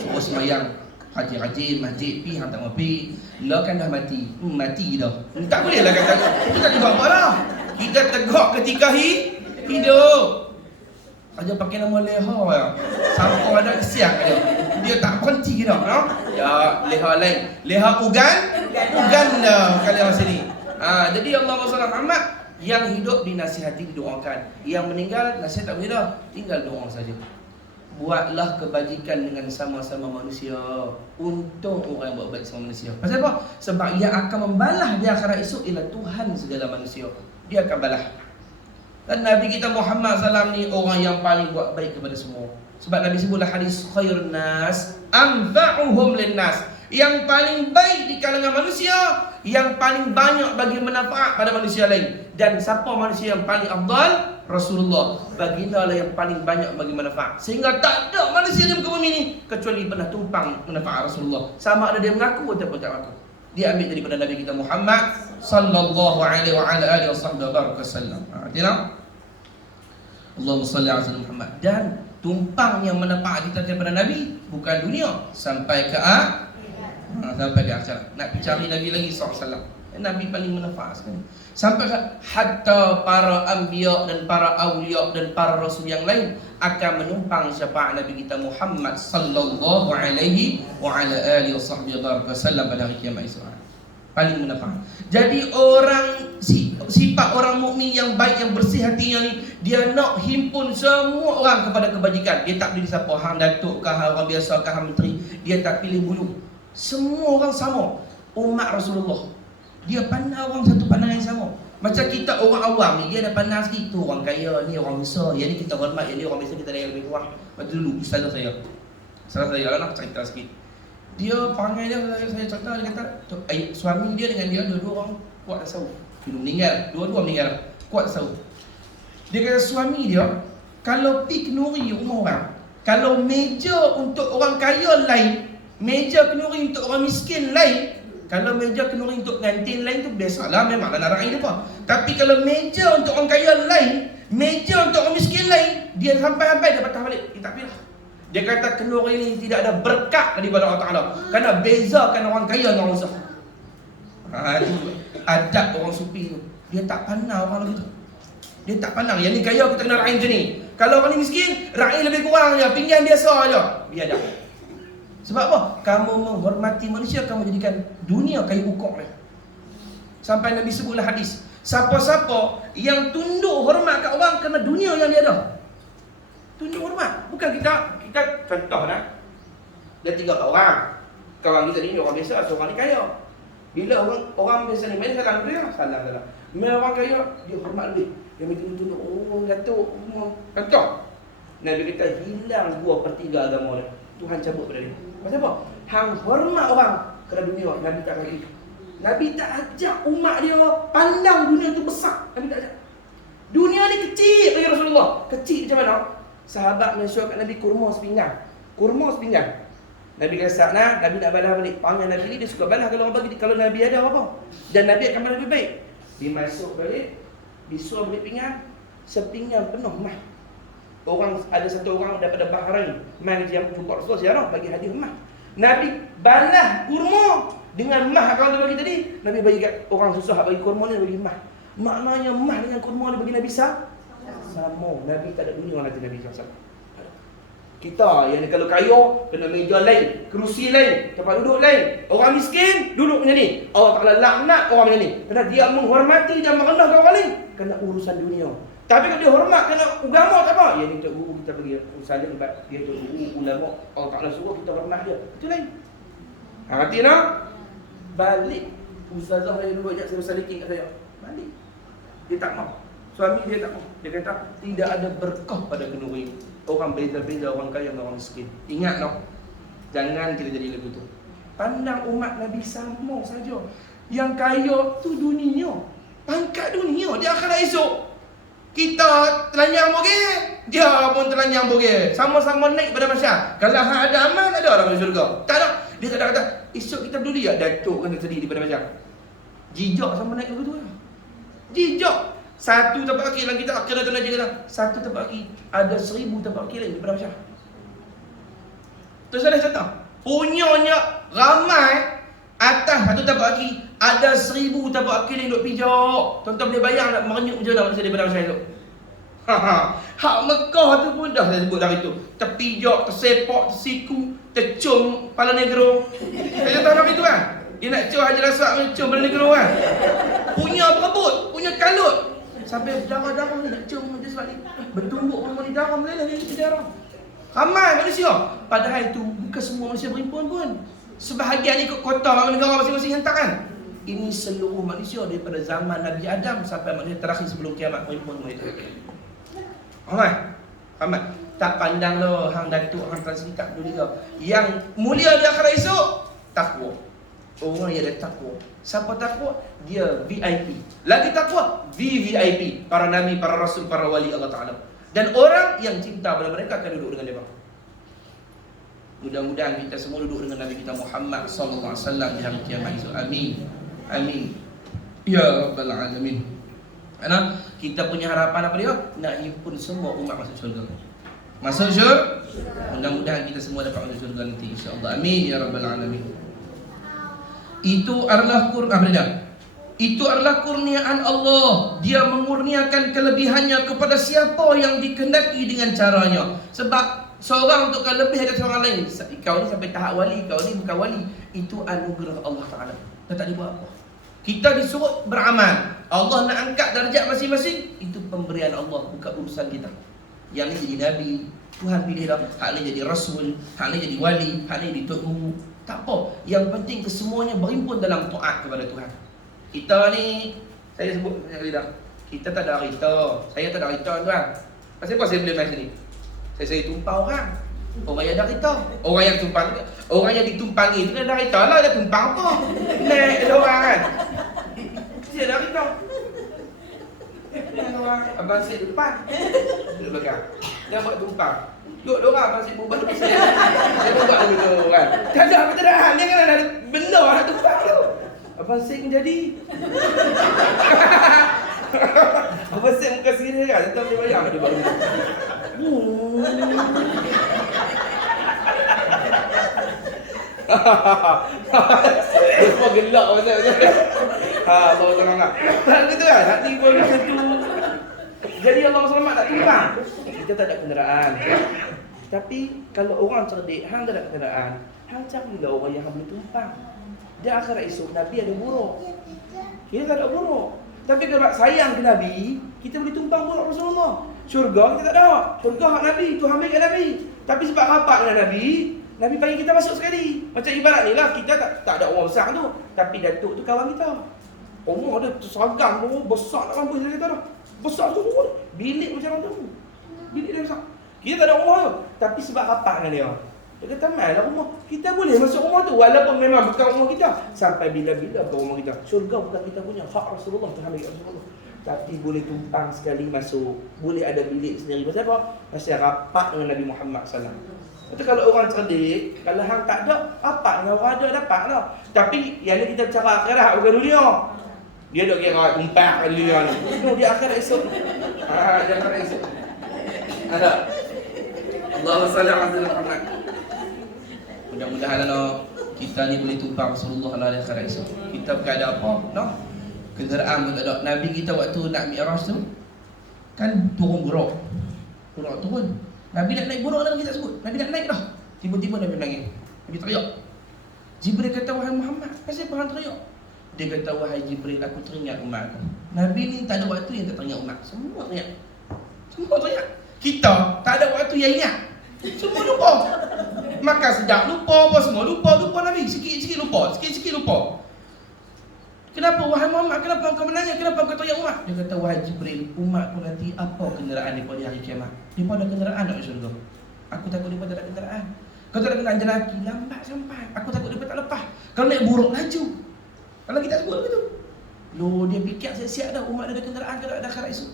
suruh semayang. Haji masjid pi hang tak mau pi. Lah kan dah mati. Mati dah. Tak boleh lah kata. Kita tak buat apa dah. Kita tegak ketika hidup. Aja pakai nama leha ya. Sampai ada kesiak dia. Dia tak berhenti dah, no? Ya, leha lain. Leha ugan dah kali masa ni. Jadi Allah SWT Muhammad yang hidup dinasihati, didoakan. Yang meninggal nasihat tak boleh dah. Tinggal doa saja. Buatlah kebajikan dengan sama-sama manusia. Untung orang yang buat baik sama manusia. Pasal apa? Sebab yang akan membalas di akhirat esok ialah Tuhan segala manusia. Dia akan balas. Dan Nabi kita Muhammad SAW ni orang yang paling buat baik kepada semua. Sebab Nabi sebutlah hadis khairun nas anfa'uhum linnas. Yang paling baik di kalangan manusia, yang paling banyak bagi manfaat pada manusia lain. Dan siapa manusia yang paling afdal? Rasulullah. Baginda lah yang paling banyak bagi manfaat. Sehingga tak ada manusia di muka bumi ni kecuali pernah tumpang manfaat Rasulullah. Sama ada dia mengaku ataupun tak mengaku. Dia ambil daripada Nabi kita Muhammad sallallahu alaihi wa ala alihi wasallam. Tidak? Allahumma salli ala sayyidina Muhammad. Dan tumpang yang manfaat kita daripada Nabi bukan dunia, sampai ke sampai ke akhirat. Nak cari Nabi lagi SAW. Nabi paling manfaat sekali. Sampai hatta para anbiya dan para awliya dan para rasul yang lain akan menumpang syafaat Nabi kita Muhammad sallallahu alaihi wa ala alihi wasallam pada hari kiamat esok. Paling manfaat. Jadi orang sifat orang mukmin yang baik, yang bersih hatinya ni, dia nak himpun semua orang kepada kebajikan. Dia tak pilih siapa, hang datuk kah, orang biasa kah, menteri. Dia tak pilih bulu. Semua orang sama. Umat Rasulullah, dia pandang orang satu pandangan yang sama. Macam kita orang awam ni, dia ada pandang sikit. Tu orang kaya, ni orang besar. Yang ni kita hormat, yang ni orang biasa kita ada yang lebih kurang. Macam dulu, salah saya lah nak cerita sikit. Dia panggil dia, saya cerita, dia kata suami dia dengan dia dua-dua orang kuat tasawuf. Dia meninggal, dua-dua meninggal, kuat tasawuf. Dia kata suami dia, kalau pi kenuri rumah orang, kalau meja untuk orang kaya lain, meja kenuri untuk orang miskin lain. Kalau meja kenuri untuk pengantin lain tu biasalah, memanglah nak raih apa. Tapi kalau meja untuk orang kaya lain, meja untuk orang miskin lain, dia sampai-sampai dia patah balik. Dia tak pilih. Dia kata kenuri ini tidak ada berkat daripada Allah Ta'ala. Kerana bezakan orang kaya dengan orang susah. Itu adab orang sufi tu. Dia tak pandang orang lagi tu. Dia tak pandang, yang ni kaya kita kena raih macam ni. Kalau orang ni miskin, raih lebih kurang je, pinggan biasa je. Biar dah. Sebab apa? Kamu menghormati manusia, kamu jadikan dunia kayu ukur dia. Sampai Nabi sebutlah hadis, Siapa-siapa yang tunduk hormat kat orang kerana dunia yang dia ada. Tunduk hormat. Bukan kita contoh dah. Dia tinggal kat orang. Kawan kita ni orang biasa, seorang ni kaya. Bila orang biasa ni main salam dia, salam. Bila orang kaya, dia hormat duit. Dia minta tunduk, oh Datuk, contoh. Nabi kata hilang 2/3 agama dia. Tuhan cabut pada dia. Pasal apa? Hang hormat orang kerana dunia, Nabi tak bagi. Nabi tak ajak umat dia pandang dunia tu besar. Nabi tak ajak. Dunia ni kecil bagi Rasulullah. Kecil macam mana? Sahabat mensyur kat Nabi kurma sepinggan. Nabi kata nah, Nabi nak balas balik. Panggil Nabi ni dia suka balas kalau orang bagi, kalau Nabi ada apa. Dan Nabi akan balas lebih baik. Dimasuk balik, disuruh balik pinggan, sepinggan penuh mah. Orang ada satu orang daripada Bahrain mai dia jumpa Rasulullah siapa bagi hadiah mah. Nabi balas kurma dengan mah kalau dia bagi tadi. Nabi bagi kat orang susah bagi kurma ni bagi mah. Maknanya mah dengan kurma dia bagi Nabi sama. Nabi tak ada dunia nanti Nabi SAW. Kita yang ni kalau kaya kena meja lain, kerusi lain, tempat duduk lain. Orang miskin duduk macam ni. Allah Taala laknat orang macam ni. Kerana dia menghormati dan merendahkan orang lain kerana urusan dunia. Tapi kalau dia hormat kerana agama tak apa. Ya ni untuk guru kita bagi urusan dia sebab dia tu guru ulama. Allah Taala suruh kita hormat dia. Itu lain. Hati nak balik ustazah saya dulu ajak saya bersalikin kat saya. Balik. Dia tak mau. Suami dia tak mau. Dia kata tidak ada berkah pada kenduri. Orang beza-beza orang kaya dengan orang miskin. Ingat no. Jangan kita jadi lagu tu. Pandang umat Nabi sama saja. Yang kaya tu dunia. Pangkat dunia dia akan esok. Kita telanjang bogeh, dia pun telanjang bogeh. Sama-sama naik pada masyarakat. Kalau hang ada amal, ada orang masuk syurga. Tak ada. Dia tak ada kata, esok kita peduli tak Datuk kena sedih daripada masyarakat. Jijak sama naik ke tu lah. Jijak. Satu tapak kaki dalam kita akhirnya tu nak kata, satu tapak kaki ada 1000 tapak kaki lain daripada masyarakat. Terus ada contoh. Punyanya ramai atas satu tapak kaki ada 1000 tapak kaki lain duk pijak. Tuan-tuan boleh bayang nak merenyuk macam mana manusia daripada masyarakat tu. Hak Mekah tu pun dah saya sebut dari tu. Terpijak, tersepak, tersiku, tercum kepala negro. Saya tahu nama itu kan? Dia nak cium Haji Rasak mencium kepala negro kan? Punya berebut, punya kalut. Sampai darah-darah ni nak cium macam sebab ni. Bertumbuk orang ni darah boleh lah ni darah. Ramai manusia. Padahal itu bukan semua manusia berimpun pun. Sebahagian ikut kota negara masing-masing hentak kan. Ini seluruh manusia daripada zaman Nabi Adam sampai manusia terakhir sebelum kiamat berimpun itu. Ramai. Tak pandang lo hang datuk hang transisi tak peduli kau. Yang mulia di akhirat esok takwa. Orang yang ada takwa. Siapa takwa? Dia VIP. Lagi takwa, VVIP. Para nabi, para rasul, para wali Allah Ta'ala. Dan orang yang cinta pada mereka akan duduk dengan dia. Mudah-mudahan kita semua duduk dengan Nabi kita Muhammad sallallahu alaihi wasallam di hari kiamat esok. Amin. Amin. Ya rabbal alamin. Karena kita punya harapan apa dia? Nak himpun semua umat masuk syurga. Masuk syurga. Mudah-mudahan kita semua dapat masuk syurga nanti insya-Allah. Amin ya rabbal alamin. Itu adalah Itu adalah kurniaan Allah. Dia mengurniakan kelebihannya kepada siapa yang dikehendaki dengan caranya. Sebab seorang untuk lebih dari seorang lain. Kau ni sampai tahap wali, kau ni bukan wali. Itu anugerah Allah Ta'ala. Dah tak dibuat apa. Kita disuruh beramal. Allah nak angkat darjat masing-masing. Itu pemberian Allah, bukan urusan kita. Yang ni jadi Nabi, Tuhan pilih dah. Hak ni jadi Rasul, hak ni jadi wali, hak ni jadi Tok Guru. Tak apa. Yang penting kesemuanya berhimpun dalam taat kepada Tuhan. Kita ni, saya sebut dah. Kita tak ada harita. Saya tak ada harita tuan. Pasal apa saya boleh main sini? Saya tumpang orang. Orang yang ada harita. Orang yang tumpang, orang yang ditumpangi itu kan ada harita lah. Dia tumpang apa? Naik ada orang kan. Dia ada harita. Abang Syed di depan. Duduk belakang. Dia buat tumpang. Duduk orang Abang Syed berubah depan saya. Dia buat begitu kan. Tak ada apa-apa dah. Dia kan ada benda nak tumpang tu. Abang Syed jadi. Abang Syed muka serius kan. Tetap dia bayang dia baru. Dia semua gelak macam tu. Allah selamat. Begitu kan? Hati pun macam tu. Jadi Allah selamat tak tumpang. Kita tak ada kenderaan. Tapi kalau orang cerdik, hang tak ada kenderaan, hang carilah orang yang boleh tumpang. Dia akhirat esok Nabi ada buruk. Kita tak ada buruk. Tapi kalau sayang ke Nabi, kita boleh tumpang pun Rasulullah. Syurga kita tak ada. Syurga hak Nabi, Tuhan bagi Nabi. Tapi sebab rapat dengan Nabi, Nabi panggil kita masuk sekali. Macam ibarat ni lah, kita tak ada orang besar tu, tapi datuk tu kawan kita. Umur dia seragam tu, besar tak mampu kita dah. Besar tu, bilik macam tu. Bilik dia besar. Kita tak ada rumah tu, tapi sebab rapat dengan dia. Dia kata, mainlah rumah. Kita boleh masuk rumah tu, walaupun memang bukan rumah kita. Sampai bila-bila ke rumah kita. Syurga bukan kita punya, hak Rasulullah, Tuhan bagi Rasulullah. Tapi boleh tumpang sekali masuk. Boleh ada bilik sendiri. Pasal apa? Pasal rapat dengan Nabi Muhammad SAW. Itu kalau orang cerdik, kalau hang tak ada, rapat dengan orang ada, dapat lah. Tapi yang ni kita bicara akhirat, bukan dunia. Dia dok kira tumpang kat dunia ni. No, dia akhirat esok. Dia akhirat esok. Ada. Allahumma salli ala Muhammad. Mudah-mudahan kita ni boleh tumpang Rasulullah lah di akhirat esok. Kita bukan ada apa, no? Kenderaan pun tak ada. Nabi kita waktu nak Mi'raj tu kan turun buruk. Buruk turun. Nabi nak naik buruk dalam kita sebut. Nabi nak naik dah. Tiba-tiba Nabi menangis. Nabi teriak. Jibril kata, wahai Muhammad, kenapa hang teriak? Dia kata, wahai Jibril, aku teringat umat aku. Nabi ni tak ada waktu yang tak teringat umat. Semua teriak. Semua teriak. Kita tak ada waktu yang ingat. Semua lupa. Makan sedap lupa, apa semua lupa Nabi. Sikit-sikit lupa. Sikit-sikit lupa. Kenapa wahai Muhammad? Kenapa kau menanya? Kenapa kau teriak umat? Dia kata, wahai Jibril, umatku nanti apa kenderaan mereka di hari kiamat? Mereka ada kenderaan tak di syurga? Aku takut mereka tak ada kenderaan. Kalau tak ada kenderaan jalan kaki, lambat sampai. Aku takut mereka tak lepas. Kalau naik buruk, laju. Kalau kita sebut begitu. Loh, dia fikir siap-siap dah umat ada kenderaan ke ada akhirat esok.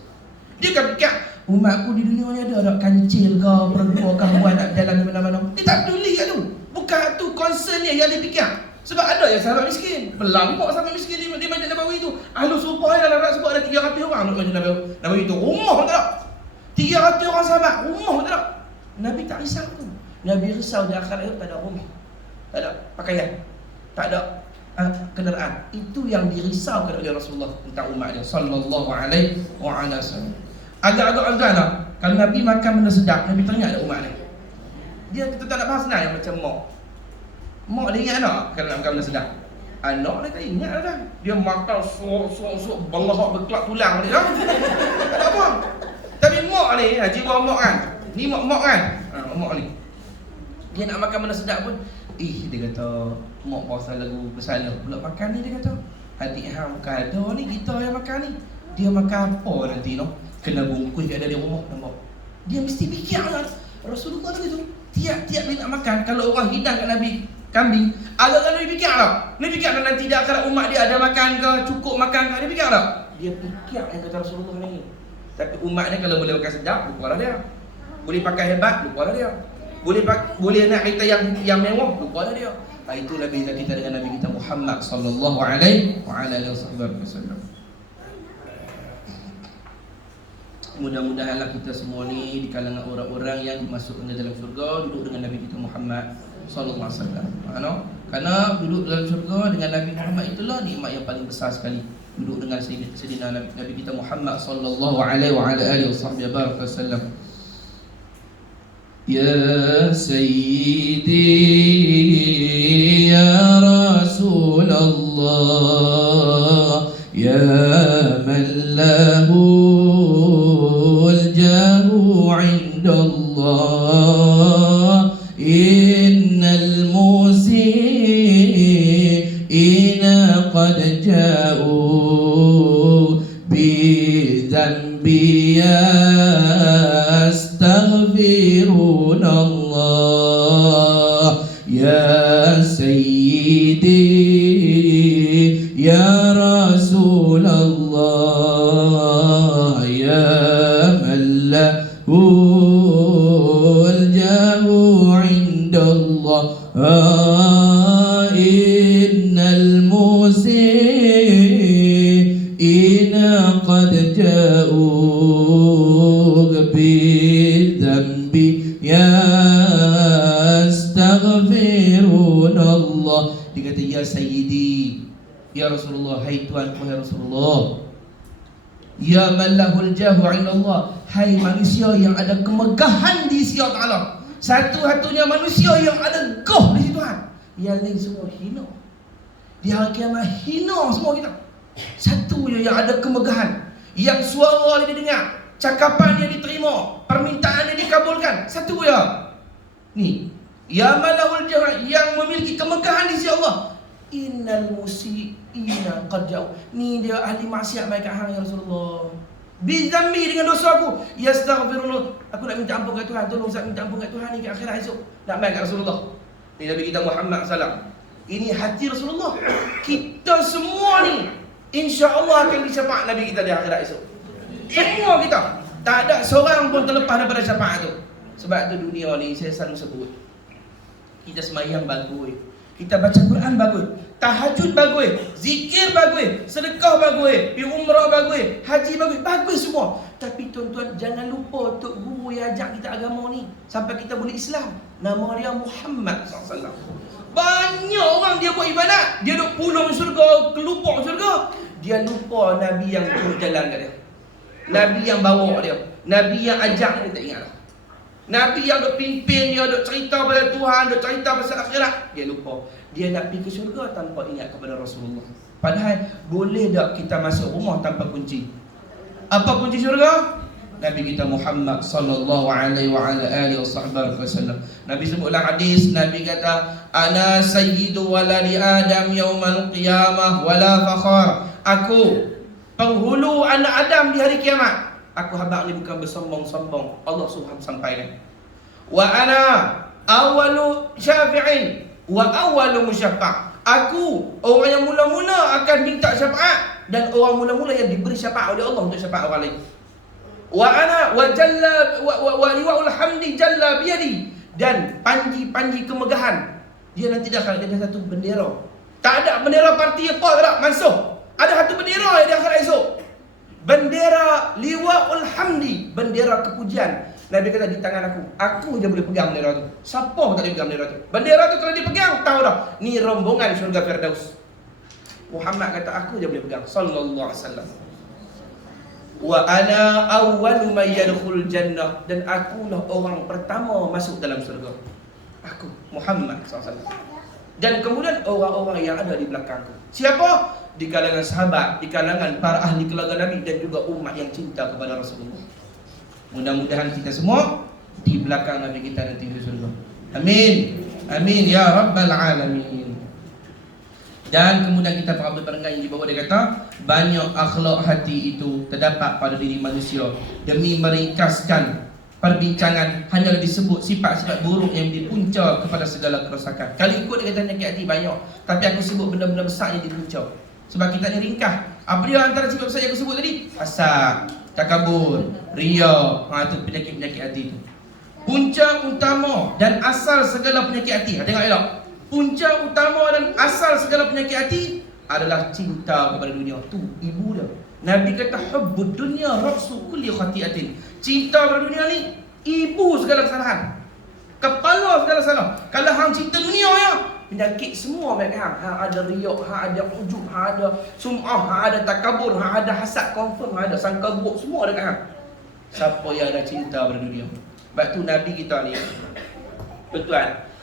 Dia kan fikir, umatku di dunia ni ada kancil ke, perempuan ke, buat nak jalan di mana-mana. Dia tak peduli kat tu. Bukan tu concern dia yang dia fikir. Sebab ada yang sahabat miskin. Pelampok sahabat miskin di Masjid Nabawi tu. Ahlu Sufah yang nak sebut ada 300 orang di Masjid Nabawi tu. Rumah pun tak ada. 300 orang sahabat, rumah pun tak ada. Nabi tak risau tu. Nabi risau di akhirat itu tak ada rumah. Tak ada pakaian. Tak ada kenderaan. Itu yang dirisaukan oleh Rasulullah tentang umat dia sallallahu alaihi wasallam. Agak-agak lah. Kalau Nabi makan benda sedap, Nabi teringat ada umat dia. Dia kita tak nak bahas yang macam mak dia ingat anak kalau nak makan benda sedap. Anak dia tak ingat dah. Dia makan sok belahak berkelak tulang dia. Tak ada apa. Tapi mak ni, jiwa mak kan. Ni mak kan. Mak ni. Dia nak makan benda sedap pun, dia kata, mak pasal lagu bersalah pula makan ni, dia kata. Hati hang bukan ada ni, kita yang makan ni. Dia makan apa nanti no? Kena bungkus kat dia rumah nampak. Dia mesti fikir lah. Rasulullah tu tiap-tiap dia nak makan, kalau orang hidang kat Nabi kambing, agak-agak Nabi fikir tak? Nabi fikir tak nanti dia akhirat umat dia ada makan ke, cukup makan ke? Dia fikir tak? Dia fikir yang kata Rasulullah ni. Tapi umat ni kalau boleh makan sedap, lupalah dia. Boleh pakai hebat, lupalah dia. Boleh nak kereta yang mewah, lupalah dia. Itulah beza kita dengan Nabi kita Muhammad sallallahu alaihi wasallam. Mudah-mudahanlah kita semua ni di kalangan orang-orang yang dimasukkan ke dalam syurga duduk dengan Nabi kita Muhammad sallallahu alaihi wasallam. Karena duduk dalam syurga dengan Nabi Muhammad itulah nikmat yang paling besar sekali. Duduk dengan Sayyidina Nabi kita Muhammad sallallahu alaihi wasallam. Ya Sayyidi ya Rasulullah ya man lahu عند الله إن المسيئين قد جاءوا بذنب يستغفرون الله يا سيدي يا رسول الله يا من له الجاه عند الله إن المسيئين قد جاءوك بالذنب يستغفرون الله. Dia kata ya Sayyidi ya Rasulullah, hai Tuanku ya Rasulullah, ya man lahul jahu 'inda Allah, hai manusia yang ada kemegahan di sisi Allah Ta'ala, satu-satunya manusia yang ada gah di sisi Tuhan. Yang lain semua hina. Di hari kiamat hina semua kita. Satu je yang ada kemegahan, yang suara dia didengar, cakapan dia diterima, permintaan dia dikabulkan. Satu je. Ni, ya malahul jahat, yang memiliki kemegahan di sisi Allah. Innal musiiina qad ja'u. Ni dia ahli maksiat mai kat hang ya Rasulullah. Bizambi, dengan dosa aku. Yastaghfirullah. Aku nak minta ampun kat Tuhan. Tolong saya minta ampun kat Tuhan ni kat akhirat esok. Nak mai kat Rasulullah. Ni Nabi kita Muhammad SAW. Ini hati Rasulullah. Kita semua ni insya-Allah akan disyafaat Nabi kita di akhirat esok. Semua kita. Tak ada seorang pun terlepas daripada syafaat tu. Sebab tu dunia ni saya selalu sebut, kita sembahyang bagus, kita baca Quran bagus, tahajud bagus, zikir bagus, sedekah bagus, pergi umrah bagus, haji bagus, bagus semua. Tapi tuan-tuan jangan lupa Tok Guru yang ajak kita agama ni sampai kita boleh Islam. Nama dia Muhammad SAW. Banyak orang dia buat ibadat, dia duk pulung syurga, kelupuk syurga. Dia lupa Nabi yang turun jalan kat dia, Nabi yang bawa dia, Nabi yang ajak dia, tak ingat lah. Nabi yang duk pimpin dia, duk cerita pasal Tuhan, duk cerita pasal akhirat, dia lupa. Dia nak pergi ke syurga tanpa ingat kepada Rasulullah. Padahal boleh tak kita masuk rumah tanpa kunci? Apa kunci syurga? Nabi kita Muhammad sallallahu alaihi wa ala alihi wasallam. Nabi sebutlah hadis, Nabi kata, ana sayyidu waladi Adam yaumal qiyamah wala fakhar. Aku penghulu anak Adam di hari kiamat. Aku habaq ni bukan bersombong-sombong. Allah suruh sampaikan. Wa ana awalu syafi'in wa awalu musyafa'. Aku orang yang mula-mula akan minta syafaat dan orang mula-mula yang diberi syafaat oleh Allah untuk syafaat orang lain. Wa ana wa jalla wa liwa'ul hamdi jalla biyadi. Dan panji-panji kemegahan dia nanti dah ada satu bendera. Tak ada bendera parti apa tak, Mansuh. Ada satu bendera yang di akhirat esok. Bendera liwa'ul hamdi, bendera kepujian. Nabi kata di tangan aku je boleh pegang bendera tu. Siapa pun tak boleh pegang bendera tu. Bendera tu kalau dipegang, tahu dah, ni rombongan syurga Firdaus. Muhammad kata aku je boleh pegang, sallallahu alaihi wasallam. Wa ana awwalu may yadkhul jannah, dan akulah orang pertama masuk dalam syurga. Aku Muhammad sallallahu alaihi wasallam. Dan kemudian orang-orang yang ada di belakangku. Siapa? Di kalangan sahabat, di kalangan para ahli keluarga Nabi dan juga umat yang cinta kepada Rasulullah. Mudah-mudahan kita semua di belakang Nabi kita nanti di surga. Amin. Amin ya rabbal alamin. Dan kemudian kita para pendengar yang di bawah dia kata, banyak akhlak hati itu terdapat pada diri manusia. Demi meringkaskan perbincangan, hanyalah disebut sifat-sifat buruk yang dipunca kepada segala kerosakan. Kalau ikut dia kata penyakit hati banyak, tapi aku sebut benda-benda besar yang dipunca. Sebab kita ni ringkas. Apa dia antara sifat besar yang aku sebut tadi? Hasad, takabur, riya. Itu penyakit-penyakit hati tu. Punca utama dan asal segala penyakit hati. Tengok elok. Punca utama dan asal segala penyakit hati adalah cinta kepada dunia. Tu ibu dia. Nabi kata hubbud dunya ra'su kulli khati'atin. Cinta kepada dunia ni ibu segala kesalahan, kepala segala salah. Kalau hang cinta dunia ya, penyakit semua baik hang. Hang ada riak, hang ada ujub, hang ada sum'ah, hang ada takabur, hang ada hasad confirm, hang ada sangka buruk, semua dekat hang. Siapa yang ada cinta pada dunia? Sebab tu Nabi kita ni, betul.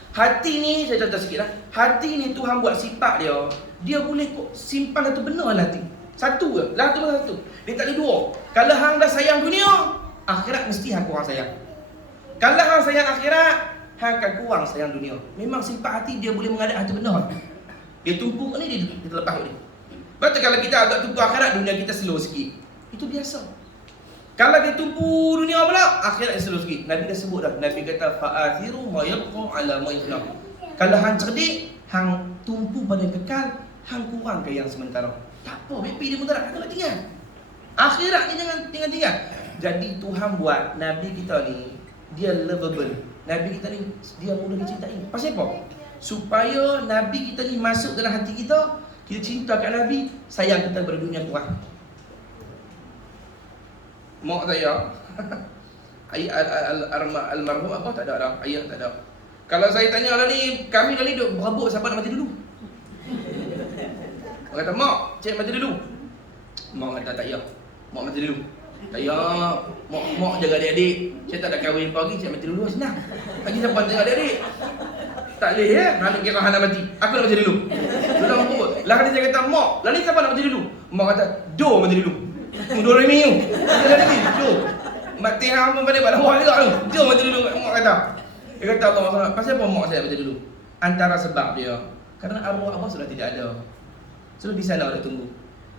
Hati ni saya contoh sikit lah. Hati ni Tuhan buat sifat dia, dia boleh simpan satu benda lah hati. Satu ke? Lah tu satu. Dia tak ada dua. Kalau hang dah sayang dunia, akhirat mesti hang kurang sayang. Kalau hang sayang akhirat, hang akan kurang sayang dunia. Memang sifat hati dia boleh mengadap satu benda. Dia tumpuk ni, dia terlepas ni. Betul kalau kita agak tumpu akhirat, dunia kita slow sikit. Itu biasa. Kalau dia tumpu dunia pula, akhirat dia slow sikit. Nabi dah sebut dah. Nabi kata fa'athiru ma yabqa ala ma yafna. Kalau hang cerdik, hang tumpu pada yang kekal, hang kurang ke yang sementara. Tak apa, BP dia mudarat, hang nak tinggal. Akhirat ni jangan tinggal. Jadi Tuhan buat Nabi kita ni, dia lovable. Nabi kita ni, dia mudah dicintai. Pasal apa? Supaya Nabi kita ni masuk dalam hati kita, kita cinta kat Nabi, sayang kita kepada dunia kurang. Mak saya almarhum apa tak ada dah, ayah tak ada. Kalau saya tanya lah ni, kami dah ni duk berabuk siapa nak mati dulu. Orang kata, mak, cik mati dulu. Mak kata tak payah, mak mati dulu. Tak payah, mak jaga adik-adik. Saya tak ada kahwin pagi, cik mati dulu senang. Lagi siapa jaga adik-adik? Tak boleh ya, nak kira hang nak mati. Aku nak mati dulu. Sudah mampu. Lah dia kata, "Mak, lah ni siapa nak mati dulu?" Mak kata, "Do mati dulu." Do re mi. Kata Nabi, "Do." Mati hang pun pada awak juga tu. Do mati dulu mak kata. Dia kata Allah SWT, "Pasal apa mak saya mati dulu?" Antara sebab dia, karena arwah abah sudah tidak ada. Sudah di sana dah tunggu.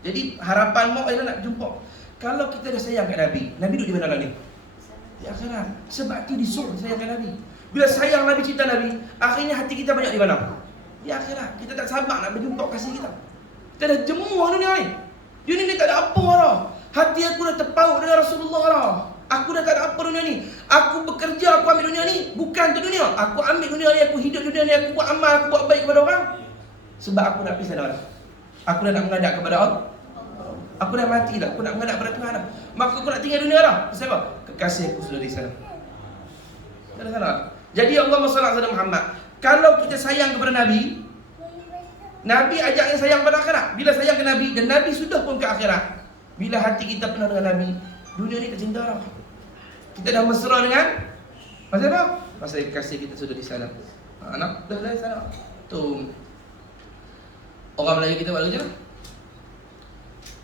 Jadi harapan mak ialah nak jumpa. Kalau kita dah sayang kat Nabi, Nabi duduk di mana lah ni? Di akhirat. Sebab tu disuruh sayangkan Nabi. Bila sayang Nabi, cinta Nabi, akhirnya hati kita banyak di mana? Di akhirat. Kita tak sabar nak berjumpa kasih kita. Kita dah jemuh dunia ni. Dunia ni tak ada apa dah. Hati aku dah terpaut dengan Rasulullah dah. Aku dah tak ada apa dunia ni. Aku bekerja, aku ambil dunia ni bukan untuk dunia. Aku ambil dunia ni, aku hidup dunia ni, aku buat amal, aku buat baik kepada orang. Sebab aku nak pisah dah. Aku dah nak menghadap kepada Allah. Aku dah mati dah, aku nak menghadap kepada Tuhan dah. Maka aku nak tinggal dunia dah. Pasal apa? Kekasih aku sudah di sana. Tak ada salah. Jadi Allah SWT Muhammad, kalau kita sayang kepada Nabi, Nabi ajaknya sayang pada akhirat. Bila sayang ke Nabi, dan Nabi sudah pun ke akhirat. Bila hati kita penuh dengan Nabi, dunia ni tak cinta dah. Kita dah mesra dengan, pasal apa? Pasal kasih kita sudah di sana. Anak dah di sana. Tu orang Melayu kita buat lagu je lah.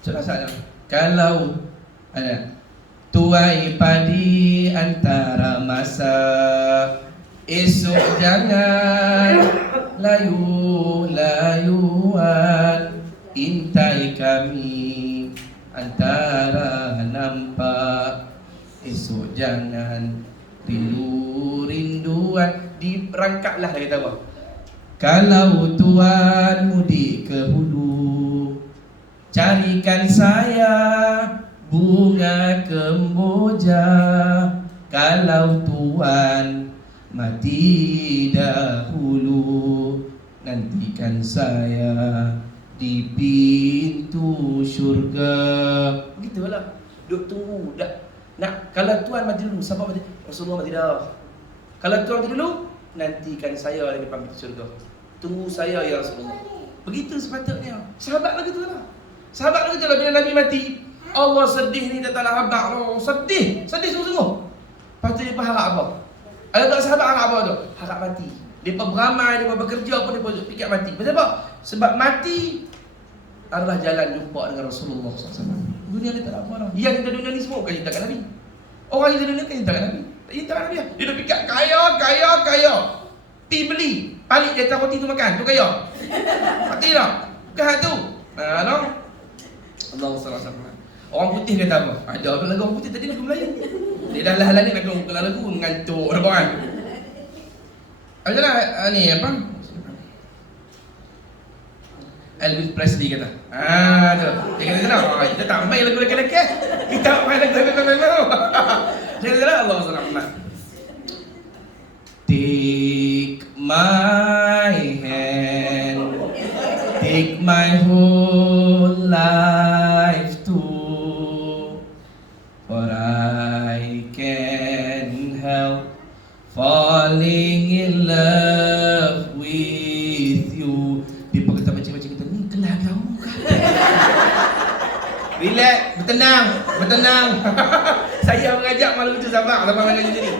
Contoh saja. Kalau ada tuai padi antara masa, esok jangan layu-layuan, intai kami antara nampak, esok jangan rindu-rinduan. Diperangkatlah dia kata apa? Kalau tuan mudik ke hulu, carikan saya bunga kemboja. Kalau tuan mati dahulu, nantikan saya di pintu syurga. Begitulah. Duk tunggu dah. Nak kalau tuan mati dulu, siapa mati? Rasulullah mati dah. Kalau tuan mati dulu, nantikan saya di depan pintu syurga. Tunggu saya ya Rasulullah. Begitu sepatutnya. Sahabat lagi tu lah. Sahabat lagi tu lah bila Nabi mati. Allah sedih ni tak nak habaq. Oh, sedih. Sedih sungguh-sungguh. Lepas tu dia harap apa? Ada tak sahabat harap apa tu? Harap mati. Dia beramai, dia bekerja pun dia fikir mati. Pasal apa? Sebab mati adalah jalan jumpa dengan Rasulullah SAW. Dunia ni tak ada apa dah. Yang kita dunia ni semua bukan cintakan Nabi. Orang yang dunia kan cintakan Nabi. Tak cintakan Nabi lah. Dia dah fikir kaya. Pergi beli, balik dia roti tu makan. Tu kaya. Mati tak? Bukan tu. No? Allah SWT. Orang putih kata apa? Ada apa lagu orang putih? Tadi lagu Melayu. Dia dah lah ni lagu ngantuk apa kan? Apalah ni apa? Elvis Presley kata. Tu. Dia kata kenapa? Kita tak main lagu lelaki. Kita main lagu lelaki. Dia kata Allah SWT. Take my hand, take my whole life too, for I can't help falling in love with you. Dia kata macam-macam kita ni kelah kau kan. Relax, bertenang. Saya mengajak malam itu sabar sama dengan jadi.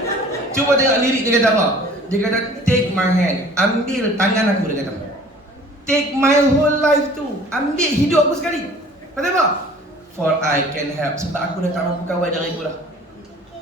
Cuba tengok lirik dia kata apa? Dia kata take my hand, ambil tangan aku, dia kata. Take my whole life too, ambil hidup aku sekali. Pasal apa? For I can help, sebab aku dah tak mampu kawal dari aku lah.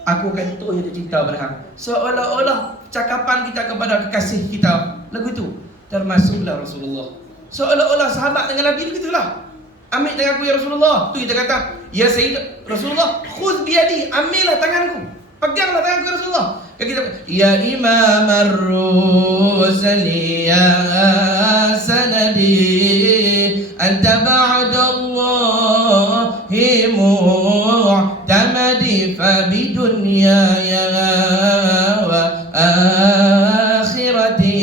Aku akan terus jatuh cinta pada hang. Seolah-olah cakapan kita kepada kekasih kita, lagu itu termasuklah Rasulullah. Seolah-olah sahabat dengan Nabi begitulah. Ambil tangan aku ya Rasulullah. Tu kita kata, ya Sayyid Rasulullah, khudh biyadi, ambillah tanganku. Peganglah tanganku ya Rasulullah. Kan kita, ya Imam ar-Rusali ya sanadi, anta ba'dallahi mu'tamadi, fa bidunyaya wa akhirati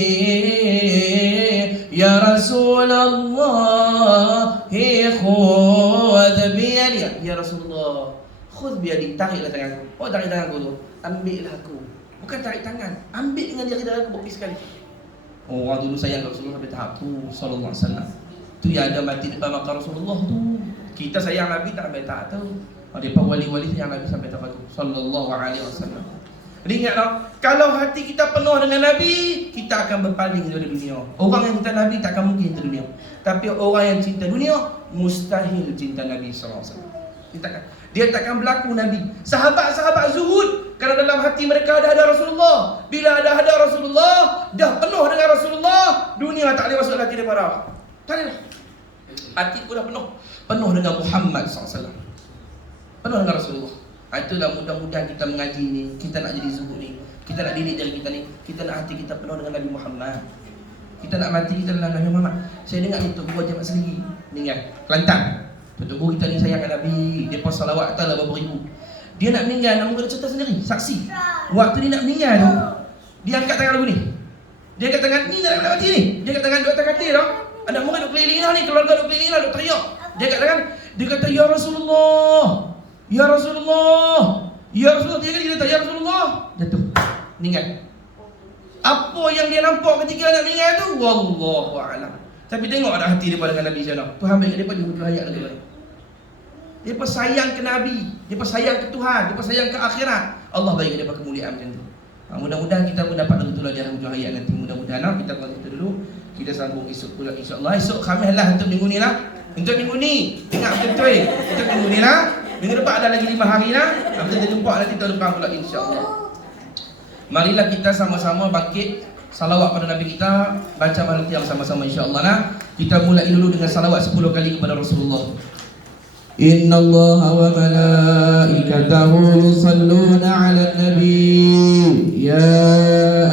ya Rasulullah, khudh biyadi. Ya Rasulullah, khudh biyadi, tariklah tanganku. Oh, tarik tanganku tu, ambillah aku. Bukan tarik tangan, ambil dengan jari aku bukti sekali. Orang dulu sayang Rasulullah sampai tahap tu, sallallahu alaihi wasallam. Tu yang ada mati depan makam Rasulullah tu. Kita sayang Nabi tak sampai tahap tu. Ada wali-wali sayang Nabi sampai tahap tu, sallallahu alaihi wasallam. Ingat tak? Kalau hati kita penuh dengan Nabi, kita akan berpaling dari dunia. Orang yang cinta Nabi tak akan mungkin cinta dunia. Tapi orang yang cinta dunia, mustahil cinta Nabi SAW. Dia takkan berlaku Nabi. Sahabat-sahabat zuhud, kalau dalam hati mereka dah ada Rasulullah. Bila dah ada Rasulullah, dah penuh dengan Rasulullah, dunia tak boleh masuk hati mereka. Tak boleh. Hati pun dah penuh. Penuh dengan Muhammad SAW. Penuh dengan Rasulullah. Itulah mudah-mudahan kita mengaji ni, kita nak jadi zuhud ni, kita nak didik diri kita ni, kita nak hati kita penuh dengan Nabi Muhammad. Kita nak mati kita dalam Nabi Muhammad. Saya dengar ni Tok Guru Jemaah sendiri ni kan, Kelantan. Tok Guru kita ni sayangkan Nabi, dia pas salawat tak lah berapa ribu. Dia nak meninggal, nak muka dia cerita sendiri, saksi. Waktu dia nak meninggal tu, dia angkat tangan lagu ni. Dia angkat tangan ni nak mati ni. Dia angkat tangan duk atas katil tau. Anak murid duk keliling lah ni, keluarga duk keliling lah, duk teriak. Dia angkat tangan, dia kata ya Rasulullah. Ya Rasulullah. Ya Rasulullah. Dia kata ya Rasulullah. Jatuh. Meninggal. Apa yang dia nampak ketika nak meninggal tu, wallahu a'lam. Tapi tengok ada hati depa dengan Nabi sana. Tuhan bagi depa di hujung hayat lagi. Depa sayang ke Nabi, depa sayang ke Tuhan, depa sayang ke akhirat. Allah bagi depa kemuliaan macam tu. Mudah-mudahan kita pun dapat betul aja hujung hayat nanti. Mudah-mudahan kita kalau itu dulu, kita sambung esok pula insya-Allah. Esok Khamis lah untuk minggu ni lah. Untuk minggu ni, ingat betul-betul. Untuk minggu ni lah. Minggu depan ada lagi 5 hari lah. Kita jumpa nanti tahun depan pula insya-Allah. Marilah kita sama-sama bangkit salawat pada Nabi kita, baca malam tiang sama-sama insya-Allah nah. Kita mulai dulu dengan salawat 10 kali kepada Rasulullah. Inna Allah wa malaikatahu yusalluna 'alan nabi ya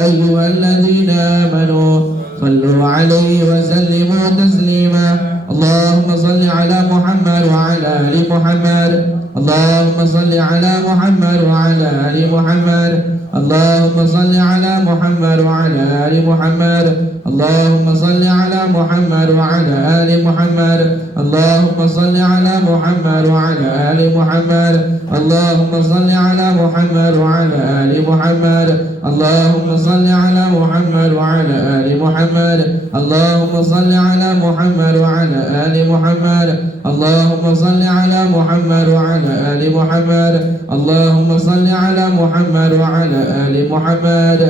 ayyuhalladzina amanu sallu 'alaihi wa sallimu taslima. Allahumma salli 'ala Muhammad wa 'ala ali Muhammad. Allahumma salli 'ala Muhammad wa 'ala ali Muhammad. اللهم صل على محمد وعلى آل محمد. اللهم صل على محمد وعلى آل محمد. اللهم صل على محمد وعلى آل محمد. اللهم صل على محمد وعلى آل محمد. اللهم صل على محمد وعلى آل محمد. اللهم صل على محمد وعلى آل محمد. اللهم صل على محمد وعلى آل محمد. اللهم صل على محمد وعلى آل محمد.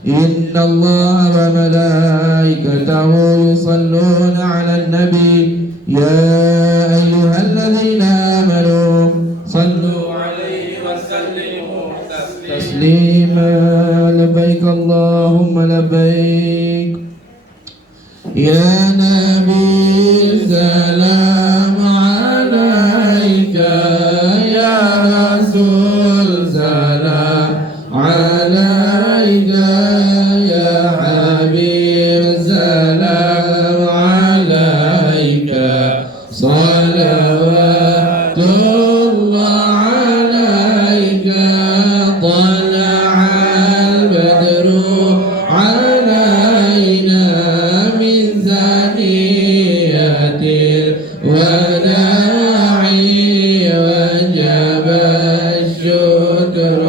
إن الله وملائكته يصلون على النبي يا أيها الذين آمنوا صلوا عليه وسلموا تسليما. لبيك اللهم لبيك يا نبي سلام عليك يا رسول سلام عليك يا حبيب سلام عليك صلوات الله عليك. طلع البدر علينا من ثنية الوداع وجب الشكر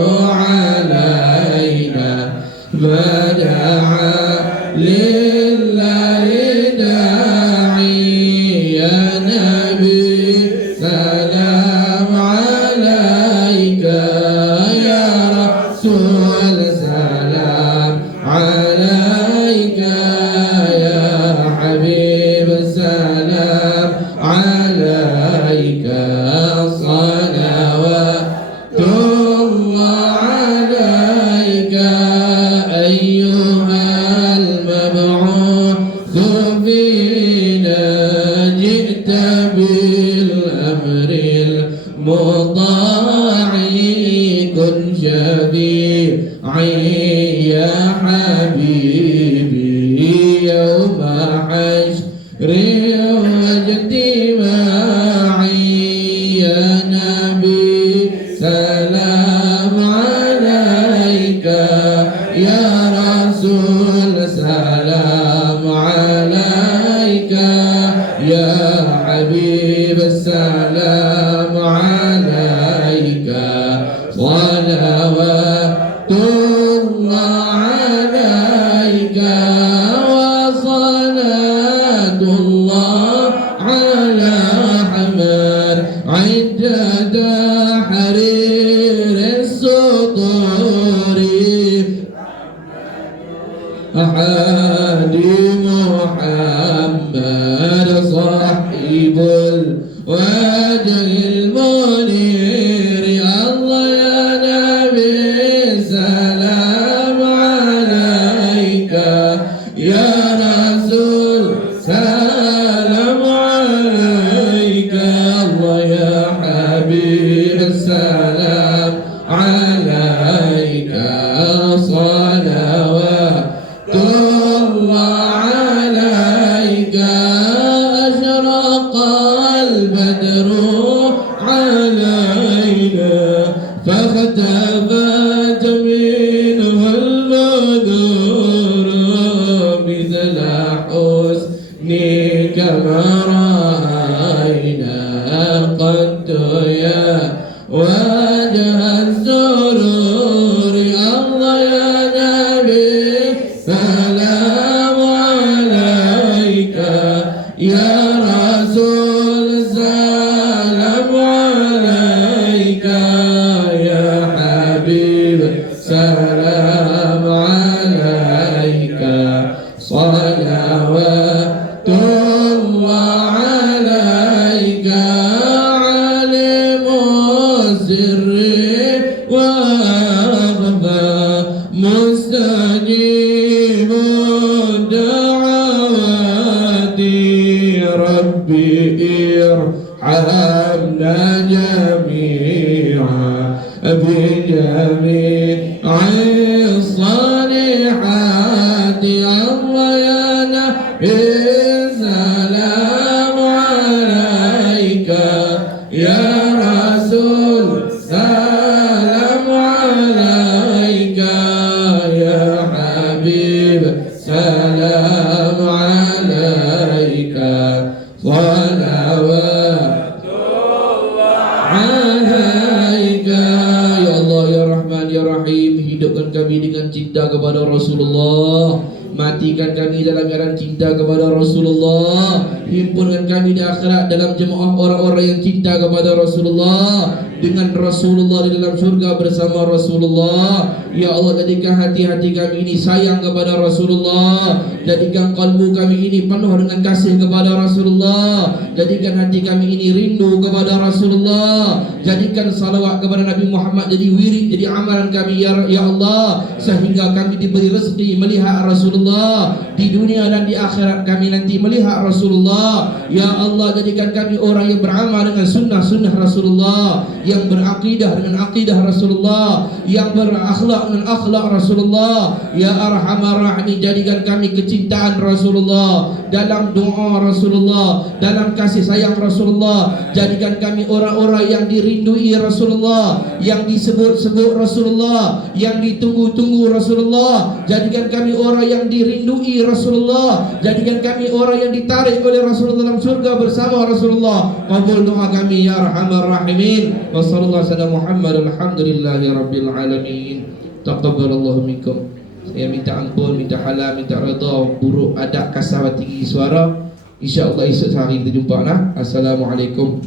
علينا فدعا لله داعي يا نبي سلام عليك يا رسول سلام عليك يا حبيب سلام عليك. صلوات الله عليك أيها المبعوث فينا. جئت بالأمر المطاع كن شفيعي يا حبيبي يوم حشر واجتماعي يا نبي سلام عليك يا رسول سلام عليك يا حبيب السلام عليك. صلوات الله عليك وصلاة الله على حمد عدد حرير السطور أحادي محمد صاحب الوجه المنير الله يا نبي سلام عليك يا رسول سلام عليك الله يا حبيب السلام عليك صلوات الله عليك أشرق البدر علينا فاختفت منه البدور مثل حسنك ما رأينا قد يا وجه السرور الله يا نبي سلام عليك يا رسول سلام عليك يا حبيب سلام عليك صلوات الله عليك عالم السر وأخفى مستجيب الدعوات ربي ارحمنا جميعا بجميع الصالحات الله يا نبي سلام عليك يا رسول سلام عليك يا حبيب سلام عليك صلوات عليك ya Allah ya Rahman ya Rahim, hidupkan kami dengan cinta kepada Rasulullah, matikan kami dalam jalan cinta kepada Rasulullah, himpunkan kami di akhirat dalam jemaah orang-orang yang cinta kepada Rasulullah, dengan Rasulullah di dalam surga bersama Rasulullah. Ya Allah, jadikan hati-hati kami ini sayang kepada Rasulullah, jadikan kalbu kami ini penuh dengan kasih kepada Rasulullah, jadikan hati kami ini rindu kepada Rasulullah, jadikan salawat kepada Nabi Muhammad jadi wirid, jadi amalan kami ya Allah, sehingga kami diberi rezeki melihat Rasulullah di dunia dan di akhirat kami nanti melihat Rasulullah. Ya Allah, jadikan kami orang yang beramal dengan sunnah-sunnah Rasulullah, yang berakidah dengan akidah Rasulullah, yang berakhlak dengan akhlak Rasulullah. Ya Arhamar Rahimin, jadikan kami kecintaan Rasulullah, dalam doa Rasulullah, dalam kasih sayang Rasulullah. Jadikan kami orang-orang yang dirindui Rasulullah, yang disebut-sebut Rasulullah, yang ditunggu-tunggu Rasulullah. Jadikan kami orang yang dirindui Rasulullah, jadikan kami orang yang ditarik oleh Rasulullah dalam surga bersama Rasulullah. Qabul doa kami ya Arhamar Rahimin. Wa sallallahu alaihi Muhammad alhamdulillahi rabbil alamin. Taqabbalallahu minkum. Saya minta ampun, minta halal, minta redha buruk adab, kasar, tinggi suara. InsyaAllah esok hari kita jumpa lah. Assalamualaikum.